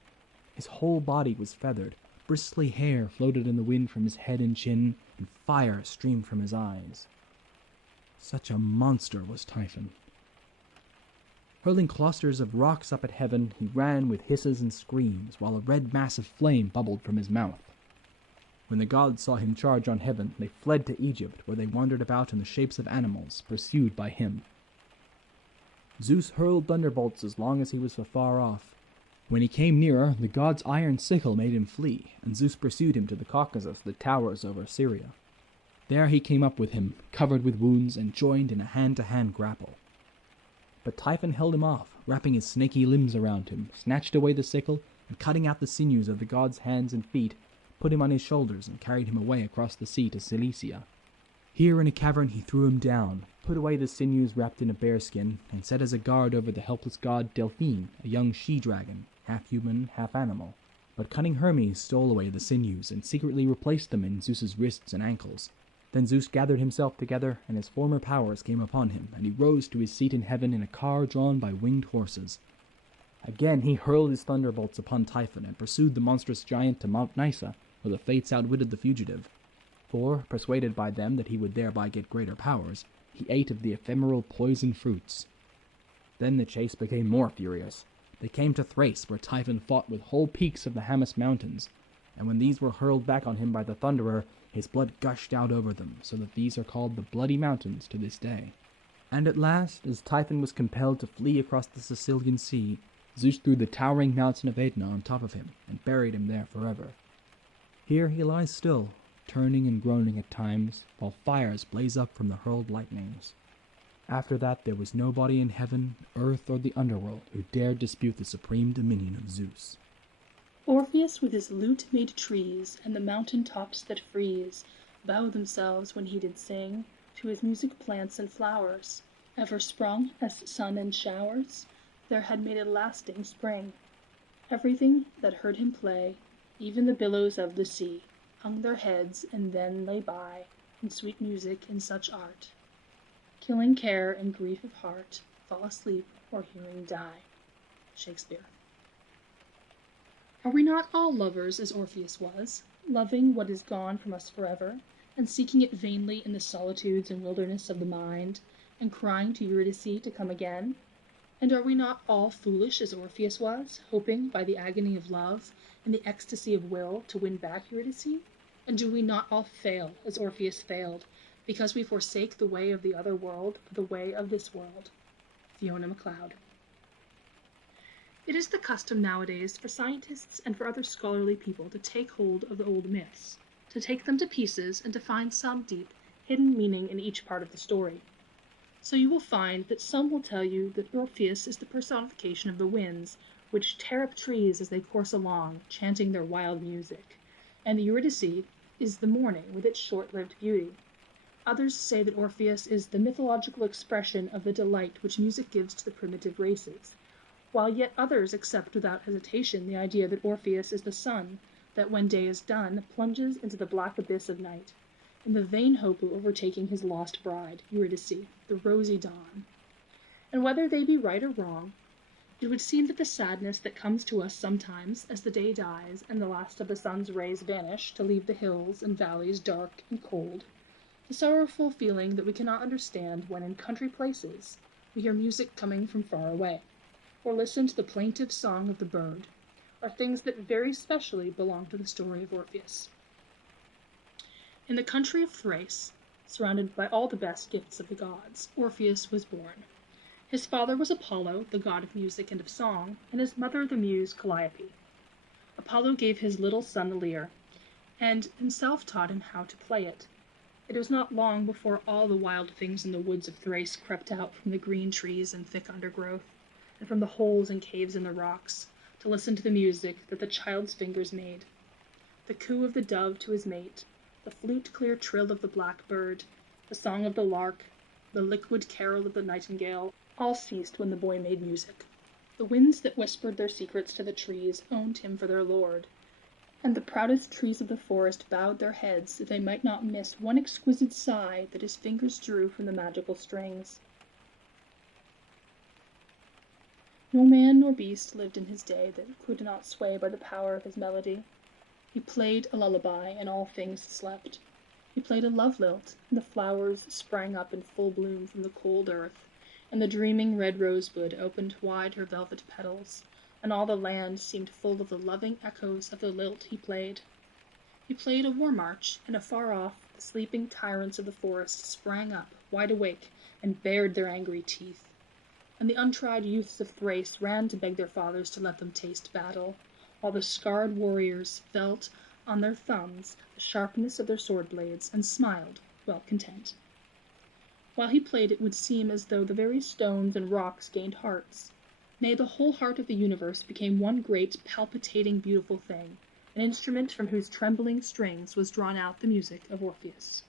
His whole body was feathered, bristly hair floated in the wind from his head and chin, and fire streamed from his eyes. Such a monster was Typhon. Hurling clusters of rocks up at heaven, he ran with hisses and screams, while a red mass of flame bubbled from his mouth. When the gods saw him charge on heaven, they fled to Egypt, where they wandered about in the shapes of animals, pursued by him. Zeus hurled thunderbolts as long as he was afar off. When he came nearer, the god's iron sickle made him flee, and Zeus pursued him to the Caucasus that towers over Syria. There he came up with him, covered with wounds, and joined in a hand-to-hand grapple. But Typhon held him off, wrapping his snaky limbs around him, snatched away the sickle, and cutting out the sinews of the god's hands and feet, put him on his shoulders and carried him away across the sea to Cilicia. Here in a cavern he threw him down, put away the sinews wrapped in a bearskin, and set as a guard over the helpless god Delphine, a young she-dragon, half human, half animal. But cunning Hermes stole away the sinews and secretly replaced them in Zeus's wrists and ankles. Then Zeus gathered himself together, and his former powers came upon him, and he rose to his seat in heaven in a car drawn by winged horses. Again he hurled his thunderbolts upon Typhon, and pursued the monstrous giant to Mount Nysa, where the Fates outwitted the fugitive. For, persuaded by them that he would thereby get greater powers, he ate of the ephemeral poison fruits. Then the chase became more furious. They came to Thrace, where Typhon fought with whole peaks of the Haemus mountains, and when these were hurled back on him by the Thunderer, his blood gushed out over them, so that these are called the Bloody Mountains to this day. And at last, as Typhon was compelled to flee across the Sicilian Sea, Zeus threw the towering mountain of Aetna on top of him, and buried him there forever. Here he lies still, turning and groaning at times, while fires blaze up from the hurled lightnings. After that there was nobody in heaven, earth, or the underworld who dared dispute the supreme dominion of Zeus. Orpheus with his lute made trees, and the mountain tops that freeze, bow themselves when he did sing, to his music plants and flowers, ever sprung as sun and showers, there had made a lasting spring. Everything that heard him play, even the billows of the sea, hung their heads and then lay by, in sweet music in such art. Killing care and grief of heart, fall asleep or hearing die. Shakespeare. Are we not all lovers as Orpheus was, loving what is gone from us forever, and seeking it vainly in the solitudes and wilderness of the mind, and crying to Eurydice to come again? And are we not all foolish as Orpheus was, hoping by the agony of love and the ecstasy of will to win back Eurydice? And do we not all fail as Orpheus failed, because we forsake the way of the other world for the way of this world? Fiona Macleod. It is the custom nowadays for scientists and for other scholarly people to take hold of the old myths, to take them to pieces and to find some deep, hidden meaning in each part of the story. So you will find that some will tell you that Orpheus is the personification of the winds, which tear up trees as they course along, chanting their wild music, and the Eurydice is the morning with its short-lived beauty. Others say that Orpheus is the mythological expression of the delight which music gives to the primitive races, while yet others accept without hesitation the idea that Orpheus is the sun that, when day is done, plunges into the black abyss of night, in the vain hope of overtaking his lost bride, Eurydice, the rosy dawn. And whether they be right or wrong, it would seem that the sadness that comes to us sometimes as the day dies and the last of the sun's rays vanish to leave the hills and valleys dark and cold, the sorrowful feeling that we cannot understand when in country places we hear music coming from far away, or listen to the plaintive song of the bird, are things that very specially belong to the story of Orpheus. In the country of Thrace, surrounded by all the best gifts of the gods, Orpheus was born. His father was Apollo, the god of music and of song, and his mother the muse Calliope. Apollo gave his little son a lyre, and himself taught him how to play it. It was not long before all the wild things in the woods of Thrace crept out from the green trees and thick undergrowth, and from the holes and caves in the rocks, to listen to the music that the child's fingers made. The coo of the dove to his mate, the flute-clear trill of the blackbird, the song of the lark, the liquid carol of the nightingale, all ceased when the boy made music. The winds that whispered their secrets to the trees owned him for their lord, and the proudest trees of the forest bowed their heads that they might not miss one exquisite sigh that his fingers drew from the magical strings. No man nor beast lived in his day that could not sway by the power of his melody. He played a lullaby, and all things slept. He played a love lilt, and the flowers sprang up in full bloom from the cold earth, and the dreaming red rosebud opened wide her velvet petals, and all the land seemed full of the loving echoes of the lilt he played. He played a war march, and afar off the sleeping tyrants of the forest sprang up, wide awake, and bared their angry teeth. And the untried youths of Thrace ran to beg their fathers to let them taste battle, while the scarred warriors felt on their thumbs the sharpness of their sword blades, and smiled, well content. While he played, it would seem as though the very stones and rocks gained hearts. Nay, the whole heart of the universe became one great, palpitating, beautiful thing, an instrument from whose trembling strings was drawn out the music of Orpheus.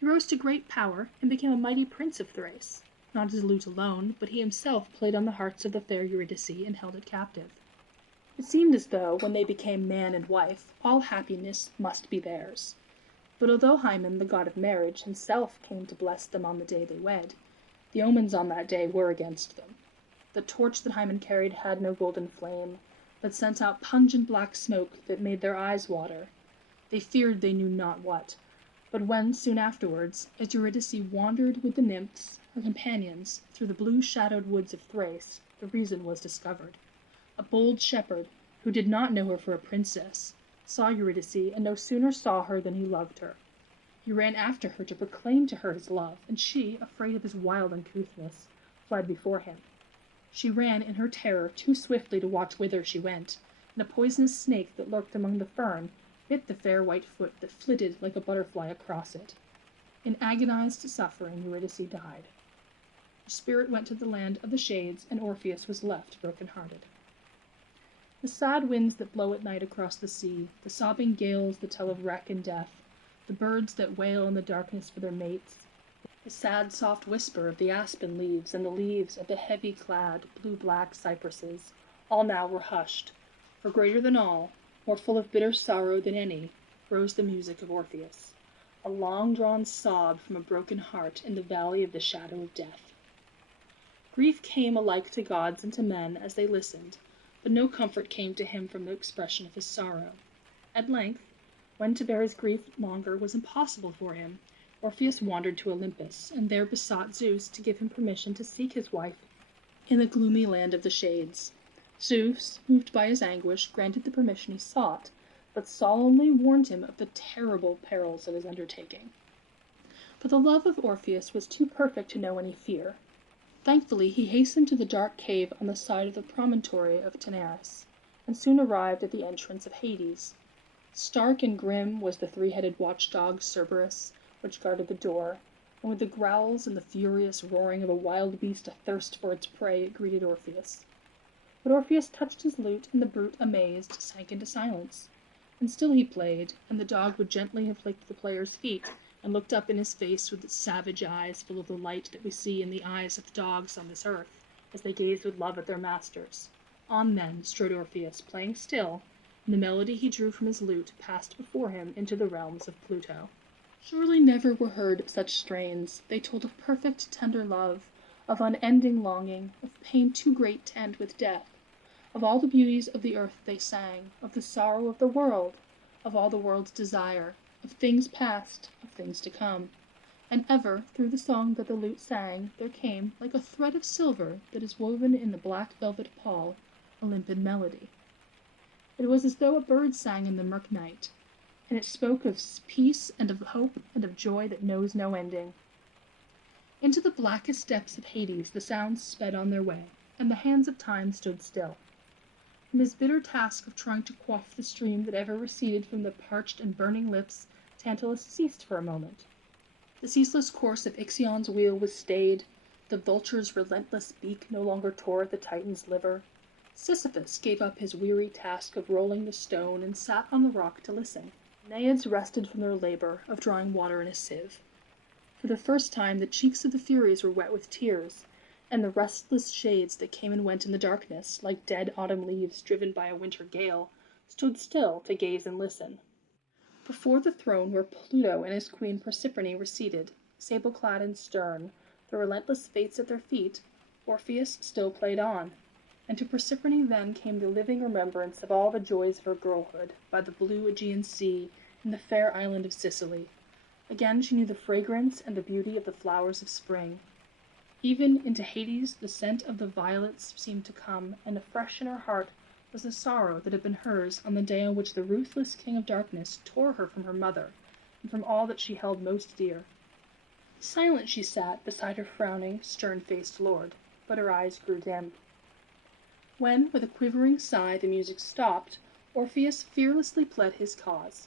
He rose to great power, and became a mighty prince of Thrace. Not his lute alone, but he himself played on the hearts of the fair Eurydice, and held it captive. It seemed as though, when they became man and wife, all happiness must be theirs. But although Hymen, the god of marriage, himself came to bless them on the day they wed, the omens on that day were against them. The torch that Hymen carried had no golden flame, but sent out pungent black smoke that made their eyes water. They feared they knew not what, but when, soon afterwards, as Eurydice wandered with the nymphs, her companions, through the blue-shadowed woods of Thrace, the reason was discovered. A bold shepherd, who did not know her for a princess, saw Eurydice, and no sooner saw her than he loved her. He ran after her to proclaim to her his love, and she, afraid of his wild uncouthness, fled before him. She ran in her terror too swiftly to watch whither she went, and a poisonous snake that lurked among the fern bit the fair white foot that flitted like a butterfly across it. In agonized suffering, Eurydice died. Her spirit went to the land of the shades, and Orpheus was left broken-hearted. The sad winds that blow at night across the sea, the sobbing gales that tell of wreck and death, the birds that wail in the darkness for their mates, the sad soft whisper of the aspen leaves and the leaves of the heavy-clad, blue-black cypresses, all now were hushed, for greater than all, more full of bitter sorrow than any, rose the music of Orpheus, a long-drawn sob from a broken heart in the valley of the shadow of death. Grief came alike to gods and to men as they listened, but no comfort came to him from the expression of his sorrow. At length, when to bear his grief longer was impossible for him, Orpheus wandered to Olympus, and there besought Zeus to give him permission to seek his wife in the gloomy land of the shades. Zeus, moved by his anguish, granted the permission he sought, but solemnly warned him of the terrible perils of his undertaking. But the love of Orpheus was too perfect to know any fear. Thankfully, he hastened to the dark cave on the side of the promontory of Taenarus, and soon arrived at the entrance of Hades. Stark and grim was the three-headed watchdog Cerberus, which guarded the door, and with the growls and the furious roaring of a wild beast athirst for its prey it greeted Orpheus. But Orpheus touched his lute, and the brute, amazed, sank into silence. And still he played, and the dog would gently have licked the player's feet, and looked up in his face with its savage eyes full of the light that we see in the eyes of dogs on this earth, as they gaze with love at their masters. On then strode Orpheus, playing still, and the melody he drew from his lute passed before him into the realms of Pluto. Surely never were heard such strains. They told of perfect, tender love, of unending longing, of pain too great to end with death. Of all the beauties of the earth they sang, of the sorrow of the world, of all the world's desire, of things past, of things to come. And ever, through the song that the lute sang, there came, like a thread of silver that is woven in the black velvet pall, a limpid melody. It was as though a bird sang in the murk night, and it spoke of peace and of hope and of joy that knows no ending. Into the blackest depths of Hades the sounds sped on their way, and the hands of time stood still. From his bitter task of trying to quaff the stream that ever receded from the parched and burning lips, Tantalus ceased for a moment. The ceaseless course of Ixion's wheel was stayed, the vulture's relentless beak no longer tore at the Titan's liver. Sisyphus gave up his weary task of rolling the stone and sat on the rock to listen. Naiads rested from their labor of drawing water in a sieve. For the first time the cheeks of the Furies were wet with tears, and the restless shades that came and went in the darkness, like dead autumn leaves driven by a winter gale, stood still to gaze and listen. Before the throne where Pluto and his queen Proserpine were seated, sable-clad and stern, the relentless fates at their feet, Orpheus still played on, and to Proserpine then came the living remembrance of all the joys of her girlhood, by the blue Aegean Sea, in the fair island of Sicily. Again she knew the fragrance and the beauty of the flowers of spring. Even into Hades the scent of the violets seemed to come, and afresh in her heart was the sorrow that had been hers on the day on which the ruthless king of darkness tore her from her mother, and from all that she held most dear. Silent she sat beside her frowning, stern-faced lord, but her eyes grew dim. When, with a quivering sigh, the music stopped, Orpheus fearlessly pled his cause.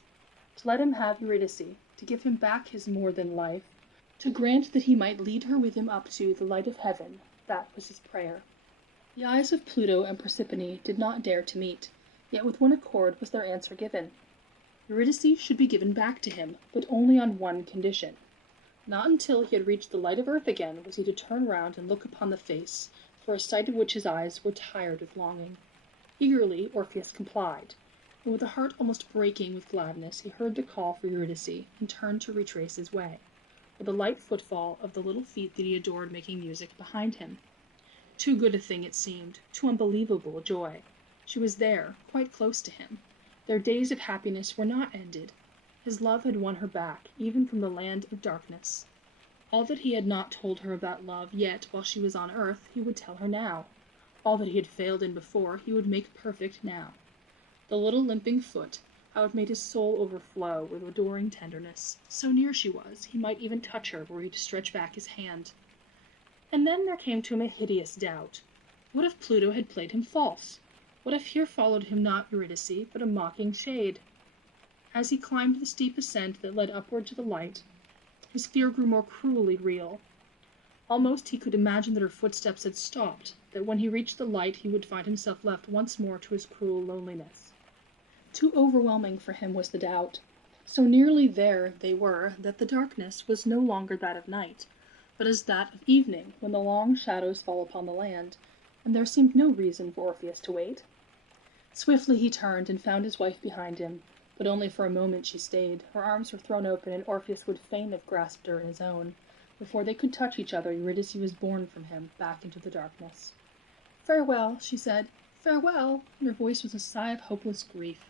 To let him have Eurydice, to give him back his more than life, to grant that he might lead her with him up to the light of heaven, that was his prayer. The eyes of Pluto and Proserpine did not dare to meet, yet with one accord was their answer given. Eurydice should be given back to him, but only on one condition. Not until he had reached the light of earth again was he to turn round and look upon the face, for a sight of which his eyes were tired with longing. Eagerly Orpheus complied, and with a heart almost breaking with gladness he heard the call for Eurydice, and turned to retrace his way, with the light footfall of the little feet that he adored making music behind him. Too good a thing it seemed, too unbelievable a joy. She was there, quite close to him. Their days of happiness were not ended. His love had won her back, even from the land of darkness. All that he had not told her about love yet while she was on earth, he would tell her now. All that he had failed in before, he would make perfect now. The little limping foot, how it made his soul overflow with adoring tenderness. So near she was, he might even touch her were he to stretch back his hand. And then there came to him a hideous doubt. What if Pluto had played him false? What if here followed him not Eurydice, but a mocking shade? As he climbed the steep ascent that led upward to the light, his fear grew more cruelly real. Almost he could imagine that her footsteps had stopped, that when he reached the light he would find himself left once more to his cruel loneliness. Too overwhelming for him was the doubt. So nearly there they were that the darkness was no longer that of night, but as that of evening, when the long shadows fall upon the land, and there seemed no reason for Orpheus to wait. Swiftly he turned and found his wife behind him, but only for a moment she stayed. Her arms were thrown open, and Orpheus would fain have grasped her in his own. Before they could touch each other, Eurydice was borne from him, back into the darkness. "Farewell," she said, "farewell!" and her voice was a sigh of hopeless grief.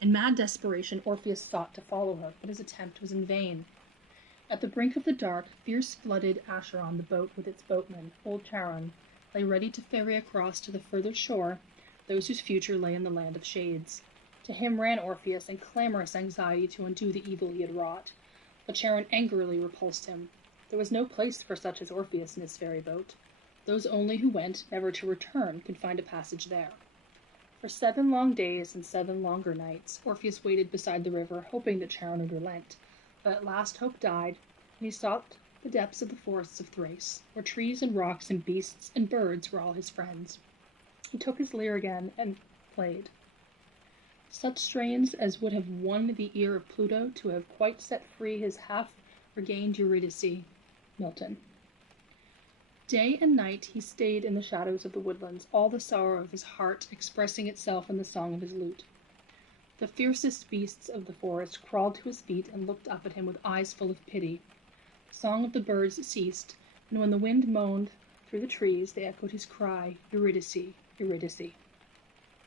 In mad desperation Orpheus sought to follow her, but his attempt was in vain. At the brink of the dark, fierce-flooded Acheron, the boat with its boatman, old Charon, lay ready to ferry across to the further shore those whose future lay in the land of shades. To him ran Orpheus in clamorous anxiety to undo the evil he had wrought, but Charon angrily repulsed him. There was no place for such as Orpheus in his ferry boat. Those only who went, never to return, could find a passage there. For 7 long days and 7 longer nights, Orpheus waited beside the river, hoping that Charon would relent. But at last hope died, and he sought the depths of the forests of Thrace, where trees and rocks and beasts and birds were all his friends. He took his lyre again and played. Such strains as would have won the ear of Pluto to have quite set free his half-regained Eurydice. Milton. Day and night he stayed in the shadows of the woodlands, all the sorrow of his heart expressing itself in the song of his lute. The fiercest beasts of the forest crawled to his feet and looked up at him with eyes full of pity. The song of the birds ceased, and when the wind moaned through the trees, they echoed his cry, Eurydice, Eurydice.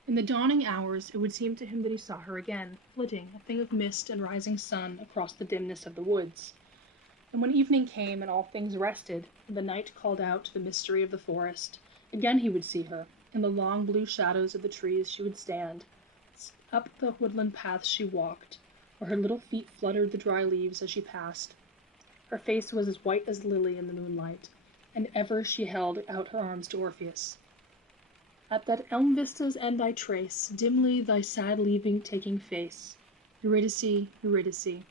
In the dawning hours, it would seem to him that he saw her again, flitting, a thing of mist and rising sun, across the dimness of the woods. And when evening came and all things rested, and the night called out to the mystery of the forest, again he would see her. In the long blue shadows of the trees she would stand. Up the woodland paths she walked, where her little feet fluttered the dry leaves as she passed. Her face was as white as lily in the moonlight, and ever she held out her arms to Orpheus. At that elm vista's end I trace dimly thy sad leaving taking face, Eurydice, Eurydice.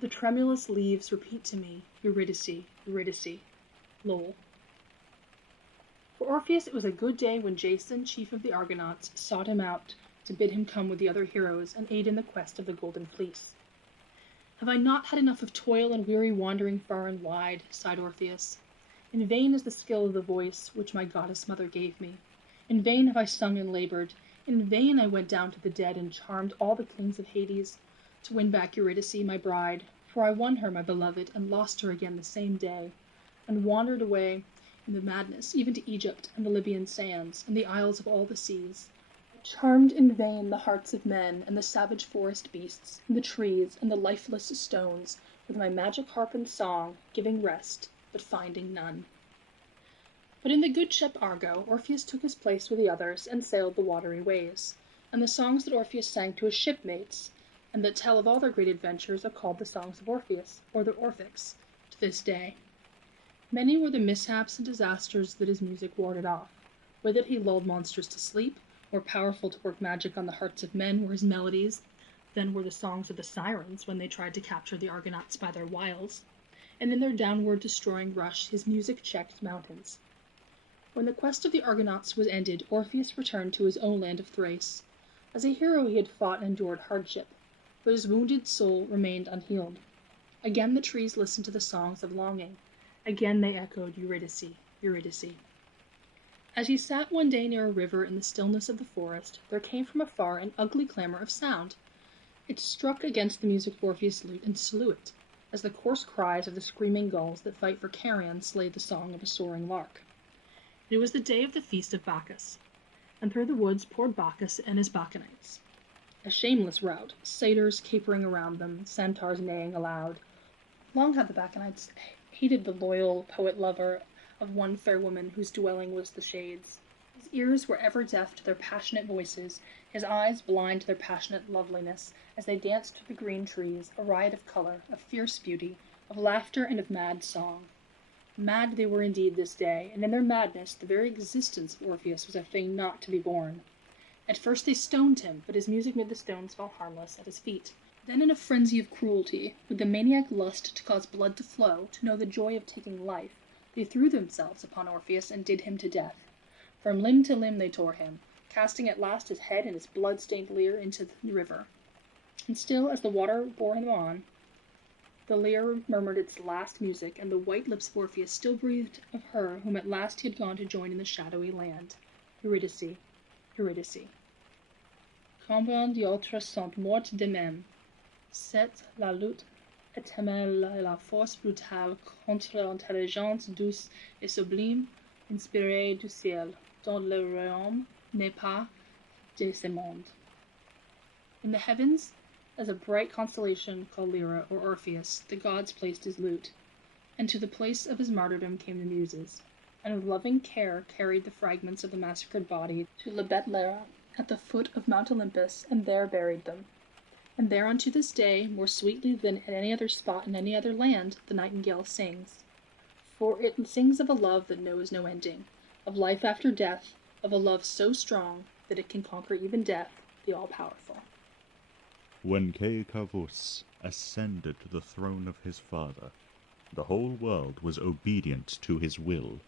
The tremulous leaves repeat to me, Eurydice, Eurydice. Lowell. For Orpheus it was a good day when Jason, chief of the Argonauts, sought him out to bid him come with the other heroes and aid in the quest of the Golden Fleece. Have I not had enough of toil and weary wandering far and wide, sighed Orpheus. In vain is the skill of the voice which my goddess mother gave me. In vain have I sung and labored. In vain I went down to the dead and charmed all the kings of Hades to win back Eurydice, my bride, for I won her, my beloved, and lost her again the same day, and wandered away in the madness, even to Egypt and the Libyan sands, and the isles of all the seas. I charmed in vain the hearts of men, and the savage forest beasts, and the trees, and the lifeless stones, with my magic harp and song, giving rest, but finding none. But in the good ship Argo, Orpheus took his place with the others, and sailed the watery ways, and the songs that Orpheus sang to his shipmates, and that tell of all their great adventures, are called the songs of Orpheus, or the Orphics, to this day. Many were the mishaps and disasters that his music warded off. With it he lulled monsters to sleep, more powerful to work magic on the hearts of men were his melodies than were the songs of the sirens when they tried to capture the Argonauts by their wiles, and in their downward destroying rush his music checked mountains. When the quest of the Argonauts was ended, Orpheus returned to his own land of Thrace. As a hero he had fought and endured hardship, but his wounded soul remained unhealed. Again the trees listened to the songs of longing. Again they echoed Eurydice, Eurydice. As he sat one day near a river in the stillness of the forest, there came from afar an ugly clamor of sound. It struck against the music of Orpheus' lute and slew it, as the coarse cries of the screaming gulls that fight for carrion slay the song of a soaring lark. It was the day of the feast of Bacchus, and through the woods poured Bacchus and his Bacchantes. A shameless rout, satyrs capering around them, centaurs neighing aloud. Long had the Bacchantes hated the loyal poet-lover of one fair woman whose dwelling was the shades. His ears were ever deaf to their passionate voices, his eyes blind to their passionate loveliness, as they danced through the green trees, a riot of color, of fierce beauty, of laughter and of mad song. Mad they were indeed this day, and in their madness the very existence of Orpheus was a thing not to be borne. At first they stoned him, but his music made the stones fall harmless at his feet. Then in a frenzy of cruelty, with the maniac lust to cause blood to flow, to know the joy of taking life, they threw themselves upon Orpheus and did him to death. From limb to limb they tore him, casting at last his head and his blood-stained lyre into the river. And still, as the water bore him on, the lyre murmured its last music, and the white lips of Orpheus still breathed of her whom at last he had gone to join in the shadowy land. Eurydice, Eurydice. Combien d'autres sont morts de même? C'est la lutte éternelle et la force brutale contre l'intelligence douce et sublime, inspirée du ciel, dont le royaume n'est pas de ce monde. In the heavens, as a bright constellation called Lyra, or Orpheus, the gods placed his lute, and to the place of his martyrdom came the Muses, and with loving care carried the fragments of the massacred body to Lebet Lyra, at the foot of Mount Olympus, and there buried them. And there unto this day, more sweetly than at any other spot in any other land, the nightingale sings. For it sings of a love that knows no ending, of life after death, of a love so strong that it can conquer even death, the all-powerful. When Caecavus ascended to the throne of his father, The whole world was obedient to his will,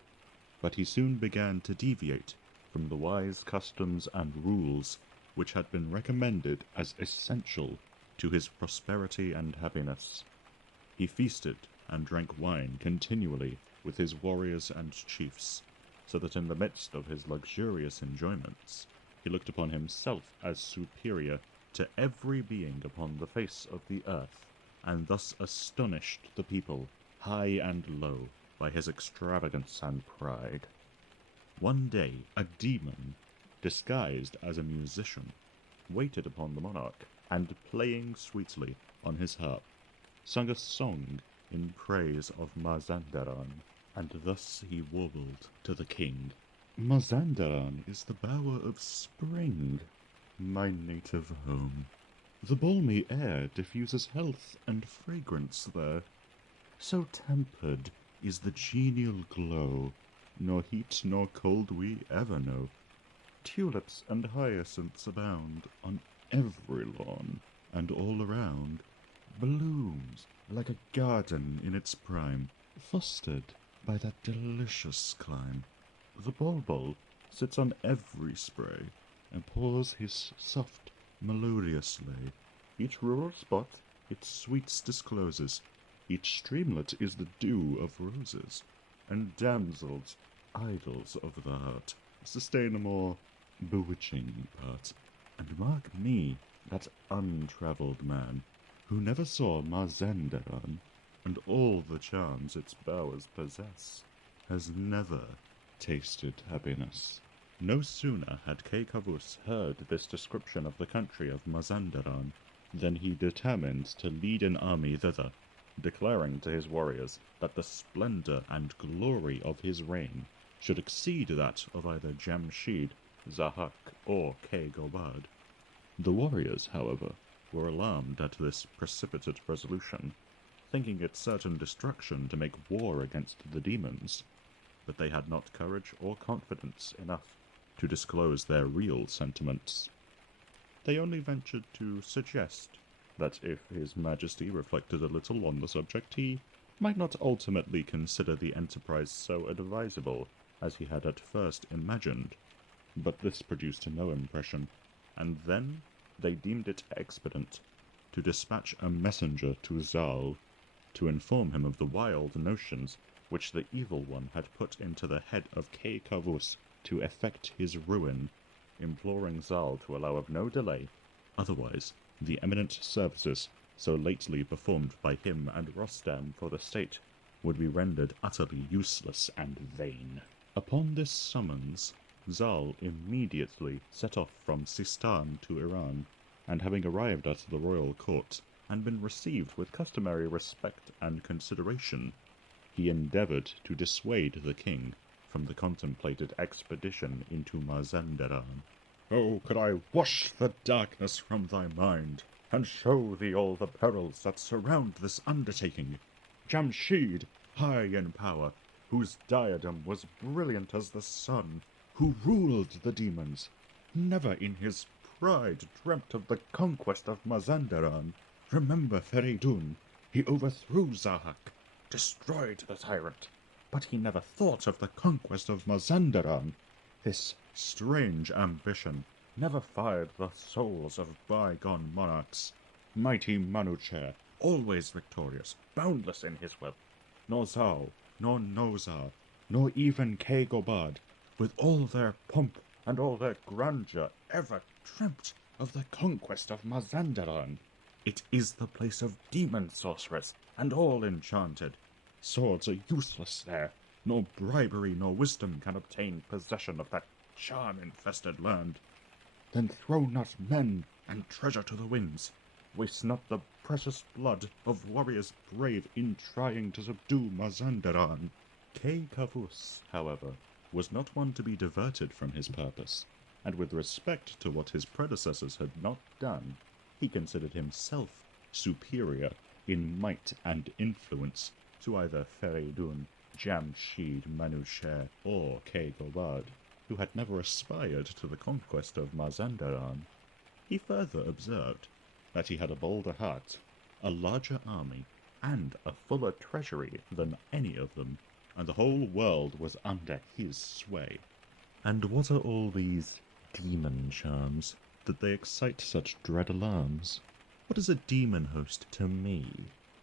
but he soon began to deviate from the wise customs and rules which had been recommended as essential to his prosperity and happiness. He feasted and drank wine continually with his warriors and chiefs, so that in the midst of his luxurious enjoyments he looked upon himself as superior to every being upon the face of the earth, and thus astonished the people, high and low, by his extravagance and pride. One day a demon, disguised as a musician, waited upon the monarch, and playing sweetly on his harp, sung a song in praise of Mazandaran, and thus he warbled to the king. Mazandaran is the bower of spring, my native home. The balmy air diffuses health and fragrance there. So tempered is the genial glow, nor heat nor cold we ever know. Tulips and hyacinths abound on every lawn, and all around blooms like a garden in its prime, fostered by that delicious clime. The bulbul sits on every spray, and pours his soft, melodious lay. Each rural spot its sweets discloses, each streamlet is the dew of roses, and damsels, idols of the heart, sustain a more bewitching part. And mark me, that untravelled man, who never saw Mazandaran, and all the charms its bowers possess, has never tasted happiness. No sooner had Kay Kavus heard this description of the country of Mazandaran than he determined to lead an army thither, declaring to his warriors that the splendour and glory of his reign should exceed that of either Jamshid, Zahak, or Kay Gobad. The warriors, however, were alarmed at this precipitate resolution, thinking it certain destruction to make war against the demons, but they had not courage or confidence enough to disclose their real sentiments. They only ventured to suggest that if his majesty reflected a little on the subject, he might not ultimately consider the enterprise so advisable as he had at first imagined. But this produced no impression, and then they deemed it expedient to dispatch a messenger to Zal to inform him of the wild notions which the evil one had put into the head of Kay Kavus to effect his ruin, imploring Zal to allow of no delay, otherwise the eminent services so lately performed by him and Rostam for the state would be rendered utterly useless and vain. Upon this summons, Zal immediately set off from Sistan to Iran, and having arrived at the royal court, and been received with customary respect and consideration, he endeavoured to dissuade the king from the contemplated expedition into Mazandaran. Oh, could I wash the darkness from thy mind, and show thee all the perils that surround this undertaking! Jamshid, high in power, whose diadem was brilliant as the sun, who ruled the demons, never in his pride dreamt of the conquest of Mazandaran. Remember Feridun, he overthrew Zahak, destroyed the tyrant, but he never thought of the conquest of Mazandaran. This strange ambition never fired the souls of bygone monarchs. Mighty Manucher, always victorious, boundless in his will, nor Zal, nor Nozar, nor even Kay Gobad, with all their pomp and all their grandeur, ever dreamt of the conquest of Mazandaran. It is the place of demon sorcerers, and all enchanted. Swords are useless there, nor bribery nor wisdom can obtain possession of that charm-infested land. Then throw not men and treasure to the winds. Waste not the precious blood of warriors brave in trying to subdue Mazandaran. Kay Kavus, however, was not one to be diverted from his purpose, and with respect to what his predecessors had not done, he considered himself superior in might and influence to either Feridun, Jamshid Manucher, or Kay Gobad, who had never aspired to the conquest of Mazandaran. He further observed that he had a bolder heart, a larger army, and a fuller treasury than any of them, and the whole world was under his sway. And what are all these demon charms, that they excite such dread alarms? What is a demon host to me?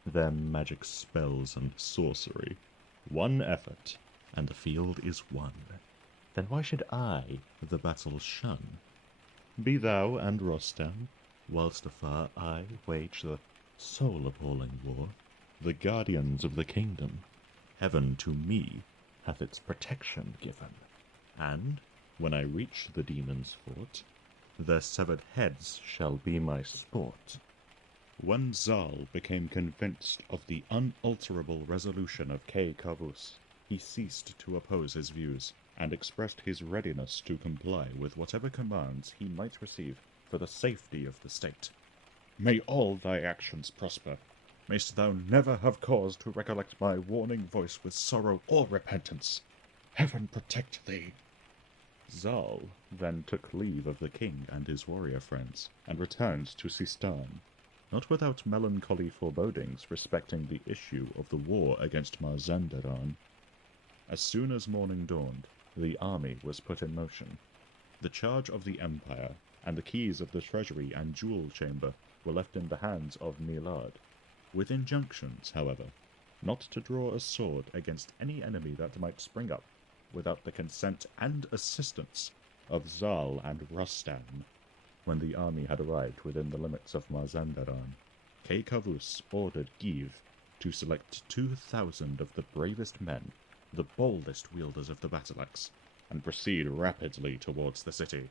Their magic spells and sorcery. One effort, and the field is won. Then why should I the battle shun? Be thou and Rostam, whilst afar I wage the soul-appalling war, the guardians of the kingdom. Heaven to me hath its protection given, and, when I reach the demons' fort, their severed heads shall be my sport. When Zal became convinced of the unalterable resolution of Kay Kavus, he ceased to oppose his views, and expressed his readiness to comply with whatever commands he might receive for the safety of the state. May all thy actions prosper. Mayst thou never have cause to recollect my warning voice with sorrow or repentance. Heaven protect thee. Zal then took leave of the king and his warrior friends, and returned to Sistan, not without melancholy forebodings respecting the issue of the war against Mazandaran. As soon as morning dawned, the army was put in motion. The charge of the empire, and the keys of the treasury and jewel chamber were left in the hands of Milad, with injunctions, however, not to draw a sword against any enemy that might spring up without the consent and assistance of Zal and Rostam. When the army had arrived within the limits of Mazandaran, Kay Kavus ordered Giv to select 2,000 of the bravest men, the boldest wielders of the battle-axe, and proceed rapidly towards the city.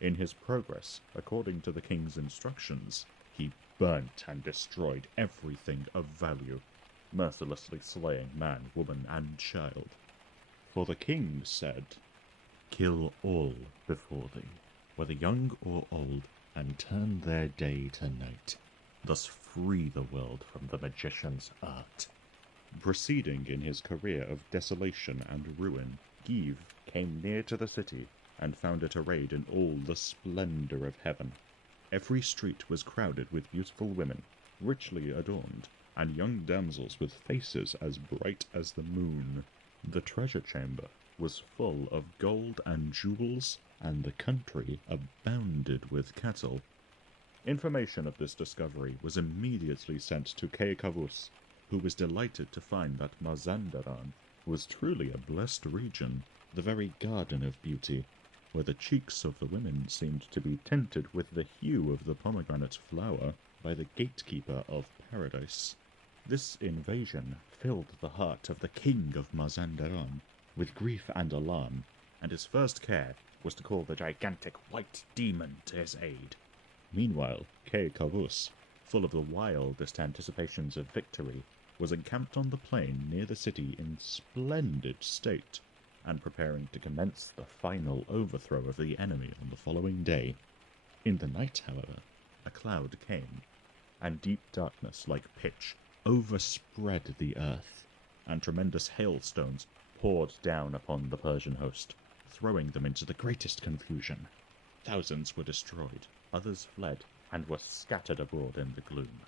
In his progress, according to the king's instructions, he burnt and destroyed everything of value, mercilessly slaying man, woman, and child. For the king said, "Kill all before thee, whether young or old, and turn their day to night. Thus free the world from the magician's art." Proceeding in his career of desolation and ruin, Giv came near to the city, and found it arrayed in all the splendor of heaven. Every street was crowded with beautiful women, richly adorned, and young damsels with faces as bright as the moon. The treasure chamber was full of gold and jewels, and the country abounded with cattle. Information of this discovery was immediately sent to Kay Kavus, who was delighted to find that Mazandaran was truly a blessed region, the very garden of beauty, where the cheeks of the women seemed to be tinted with the hue of the pomegranate flower by the gatekeeper of paradise. This invasion filled the heart of the king of Mazandaran with grief and alarm, and his first care was to call the gigantic white demon to his aid. Meanwhile, Kay Kavus, full of the wildest anticipations of victory, was encamped on the plain near the city in splendid state, and preparing to commence the final overthrow of the enemy on the following day. In the night, however, a cloud came, and deep darkness like pitch overspread the earth, and tremendous hailstones poured down upon the Persian host, throwing them into the greatest confusion. Thousands were destroyed, others fled, and were scattered abroad in the gloom.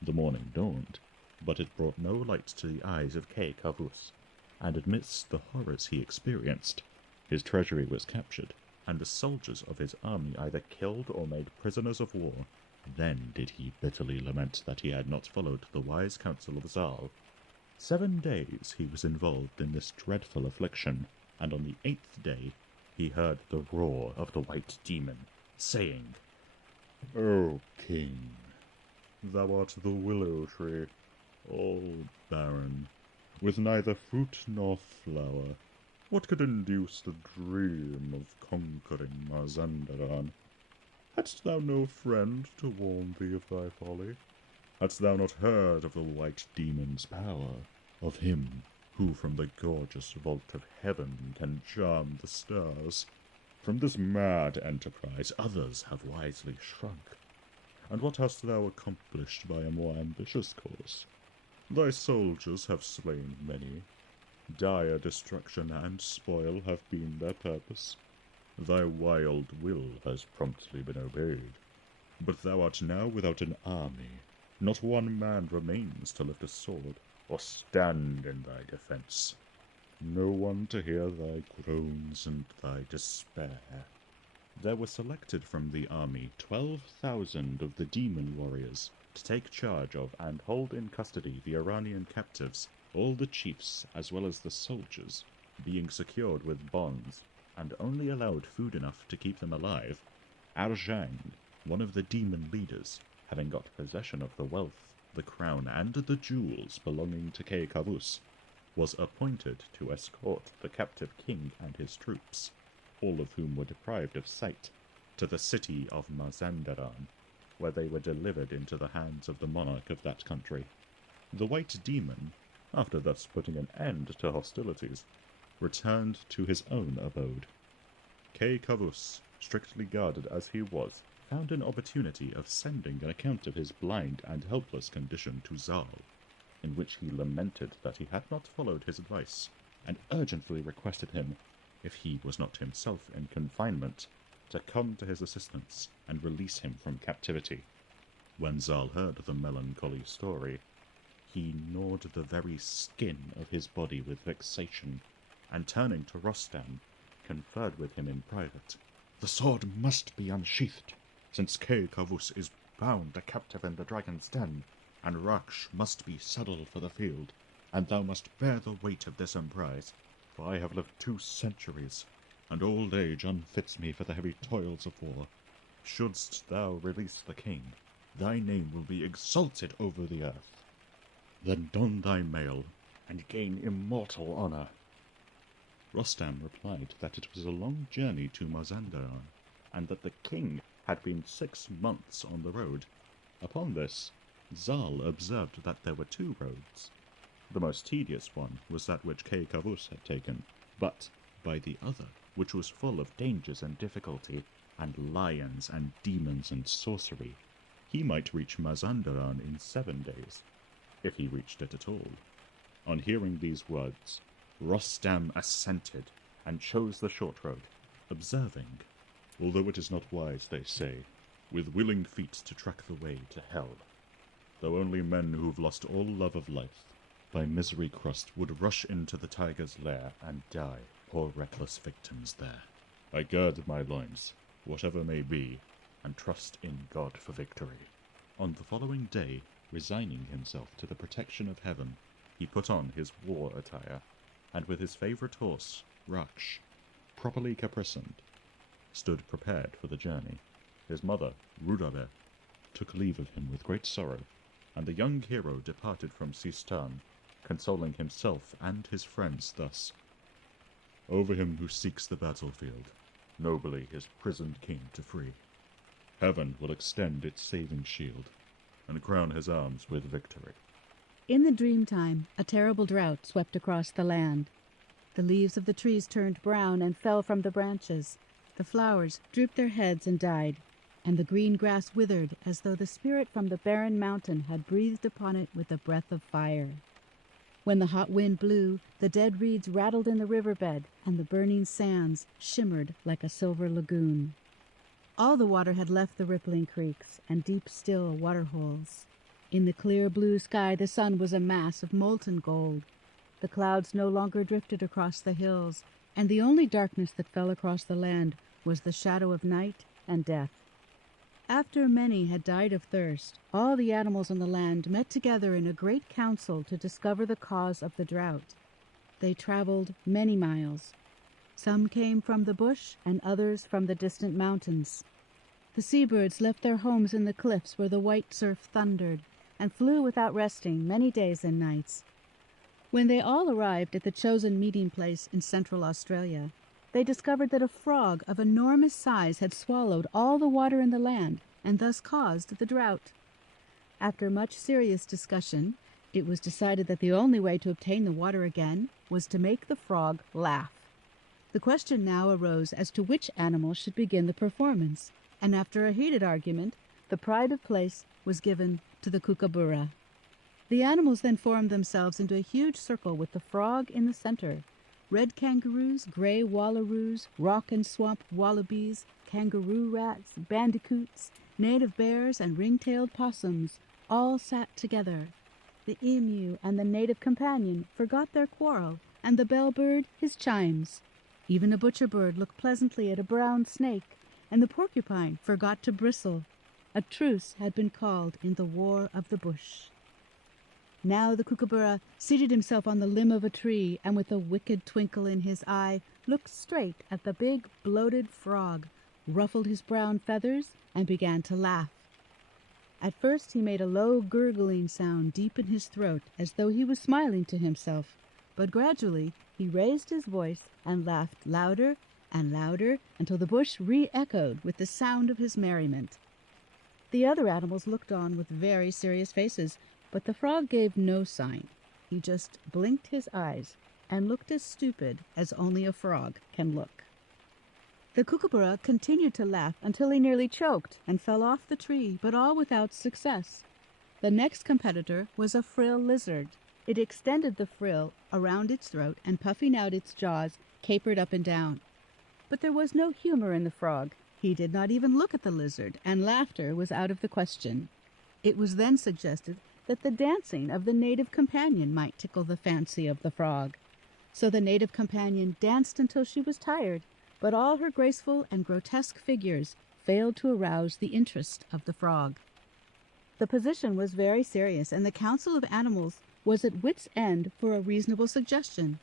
The morning dawned, but it brought no light to the eyes of Kay Kavus, and amidst the horrors he experienced, his treasury was captured, and the soldiers of his army either killed or made prisoners of war. Then did he bitterly lament that he had not followed the wise counsel of Zal. 7 days he was involved in this dreadful affliction, and on the 8th day he heard the roar of the white demon, saying, "O king, thou art the willow tree, all barren, with neither fruit nor flower. What could induce the dream of conquering Mazandaran? Hadst thou no friend to warn thee of thy folly? Hadst thou not heard of the white demon's power, of him who from the gorgeous vault of heaven can charm the stars? From this mad enterprise others have wisely shrunk. And what hast thou accomplished by a more ambitious course? Thy soldiers have slain many. Dire destruction and spoil have been their purpose. Thy wild will has promptly been obeyed. But thou art now without an army, Not one man remains to lift a sword or stand in thy defence. No one to hear thy groans and thy despair. There were selected from the army 12,000 of the demon warriors to take charge of and hold in custody the Iranian captives, all the chiefs as well as the soldiers, being secured with bonds and only allowed food enough to keep them alive. Arjang, one of the demon leaders, having got possession of the wealth, the crown, and the jewels belonging to Kay Kavus, was appointed to escort the captive king and his troops, all of whom were deprived of sight, to the city of Mazandaran, where they were delivered into the hands of the monarch of that country. The white demon, after thus putting an end to hostilities, returned to his own abode. Kay Kavus, strictly guarded as he was, found an opportunity of sending an account of his blind and helpless condition to Zal, in which he lamented that he had not followed his advice, and urgently requested him, if he was not himself in confinement, to come to his assistance and release him from captivity. When Zal heard the melancholy story, he gnawed the very skin of his body with vexation, and turning to Rostam, conferred with him in private. The sword must be unsheathed, since Kay Kavus is bound a captive in the dragon's den, and Raksh must be saddled for the field, and thou must bear the weight of this emprise, for I have lived 2 centuries, and old age unfits me for the heavy toils of war. Shouldst thou release the king, thy name will be exalted over the earth. Then don thy mail, and gain immortal honour. Rostam replied that it was a long journey to Mazandaran, and that the king had been 6 months on the road. Upon this, Zal observed that there were 2 roads. The most tedious one was that which Kay Kavus had taken, but by the other, which was full of dangers and difficulty, and lions and demons and sorcery, he might reach Mazandaran in 7 days, if he reached it at all. On hearing these words, Rostam assented, and chose the short road, observing, although it is not wise, they say, with willing feet to track the way to hell, though only men who've lost all love of life, by misery crust, would rush into the tiger's lair and die, poor reckless victims there. I gird my loins, whatever may be, and trust in God for victory. On the following day, resigning himself to the protection of heaven, he put on his war attire, and with his favourite horse, Raksh, properly caparisoned, stood prepared for the journey. His mother, Rudabe, took leave of him with great sorrow, and the young hero departed from Sistan, consoling himself and his friends thus: Over him who seeks the battlefield, nobly his prisoned king to free. Heaven will extend its saving shield, and crown his arms with victory. In the dreamtime, a terrible drought swept across the land. The leaves of the trees turned brown and fell from the branches. The flowers drooped their heads and died, and the green grass withered as though the spirit from the barren mountain had breathed upon it with a breath of fire. When the hot wind blew, the dead reeds rattled in the riverbed, and the burning sands shimmered like a silver lagoon. All the water had left the rippling creeks and deep, still waterholes. In the clear blue sky the sun was a mass of molten gold. The clouds no longer drifted across the hills, and the only darkness that fell across the land was the shadow of night and death. After many had died of thirst, all the animals on the land met together in a great council to discover the cause of the drought. They traveled many miles. Some came from the bush and others from the distant mountains. The seabirds left their homes in the cliffs where the white surf thundered, and flew without resting many days and nights. When they all arrived at the chosen meeting place in Central Australia, they discovered that a frog of enormous size had swallowed all the water in the land and thus caused the drought. After much serious discussion, it was decided that the only way to obtain the water again was to make the frog laugh. The question now arose as to which animal should begin the performance, and after a heated argument, the pride of place was given to the kookaburra. The animals then formed themselves into a huge circle with the frog in the center. Red kangaroos, gray wallaroos, rock and swamp wallabies, kangaroo rats, bandicoots, native bears, and ring-tailed possums all sat together. The emu and the native companion forgot their quarrel, and the bellbird his chimes. Even a butcher bird looked pleasantly at a brown snake, and the porcupine forgot to bristle. A truce had been called in the war of the bush. Now the kookaburra seated himself on the limb of a tree, and with a wicked twinkle in his eye looked straight at the big bloated frog, ruffled his brown feathers, and began to laugh. At first he made a low gurgling sound deep in his throat, as though he was smiling to himself, but gradually he raised his voice and laughed louder and louder until the bush re-echoed with the sound of his merriment. The other animals looked on with very serious faces, but the frog gave no sign. He just blinked his eyes and looked as stupid as only a frog can look. The kookaburra continued to laugh until he nearly choked and fell off the tree, but all without success. The next competitor was a frill lizard. It extended the frill around its throat and, puffing out its jaws, capered up and down. But there was no humor in the frog. He did not even look at the lizard, and laughter was out of the question. It was then suggested that the dancing of the native companion might tickle the fancy of the frog. So the native companion danced until she was tired, but all her graceful and grotesque figures failed to arouse the interest of the frog. The position was very serious, and the Council of Animals was at wit's end for a reasonable suggestion.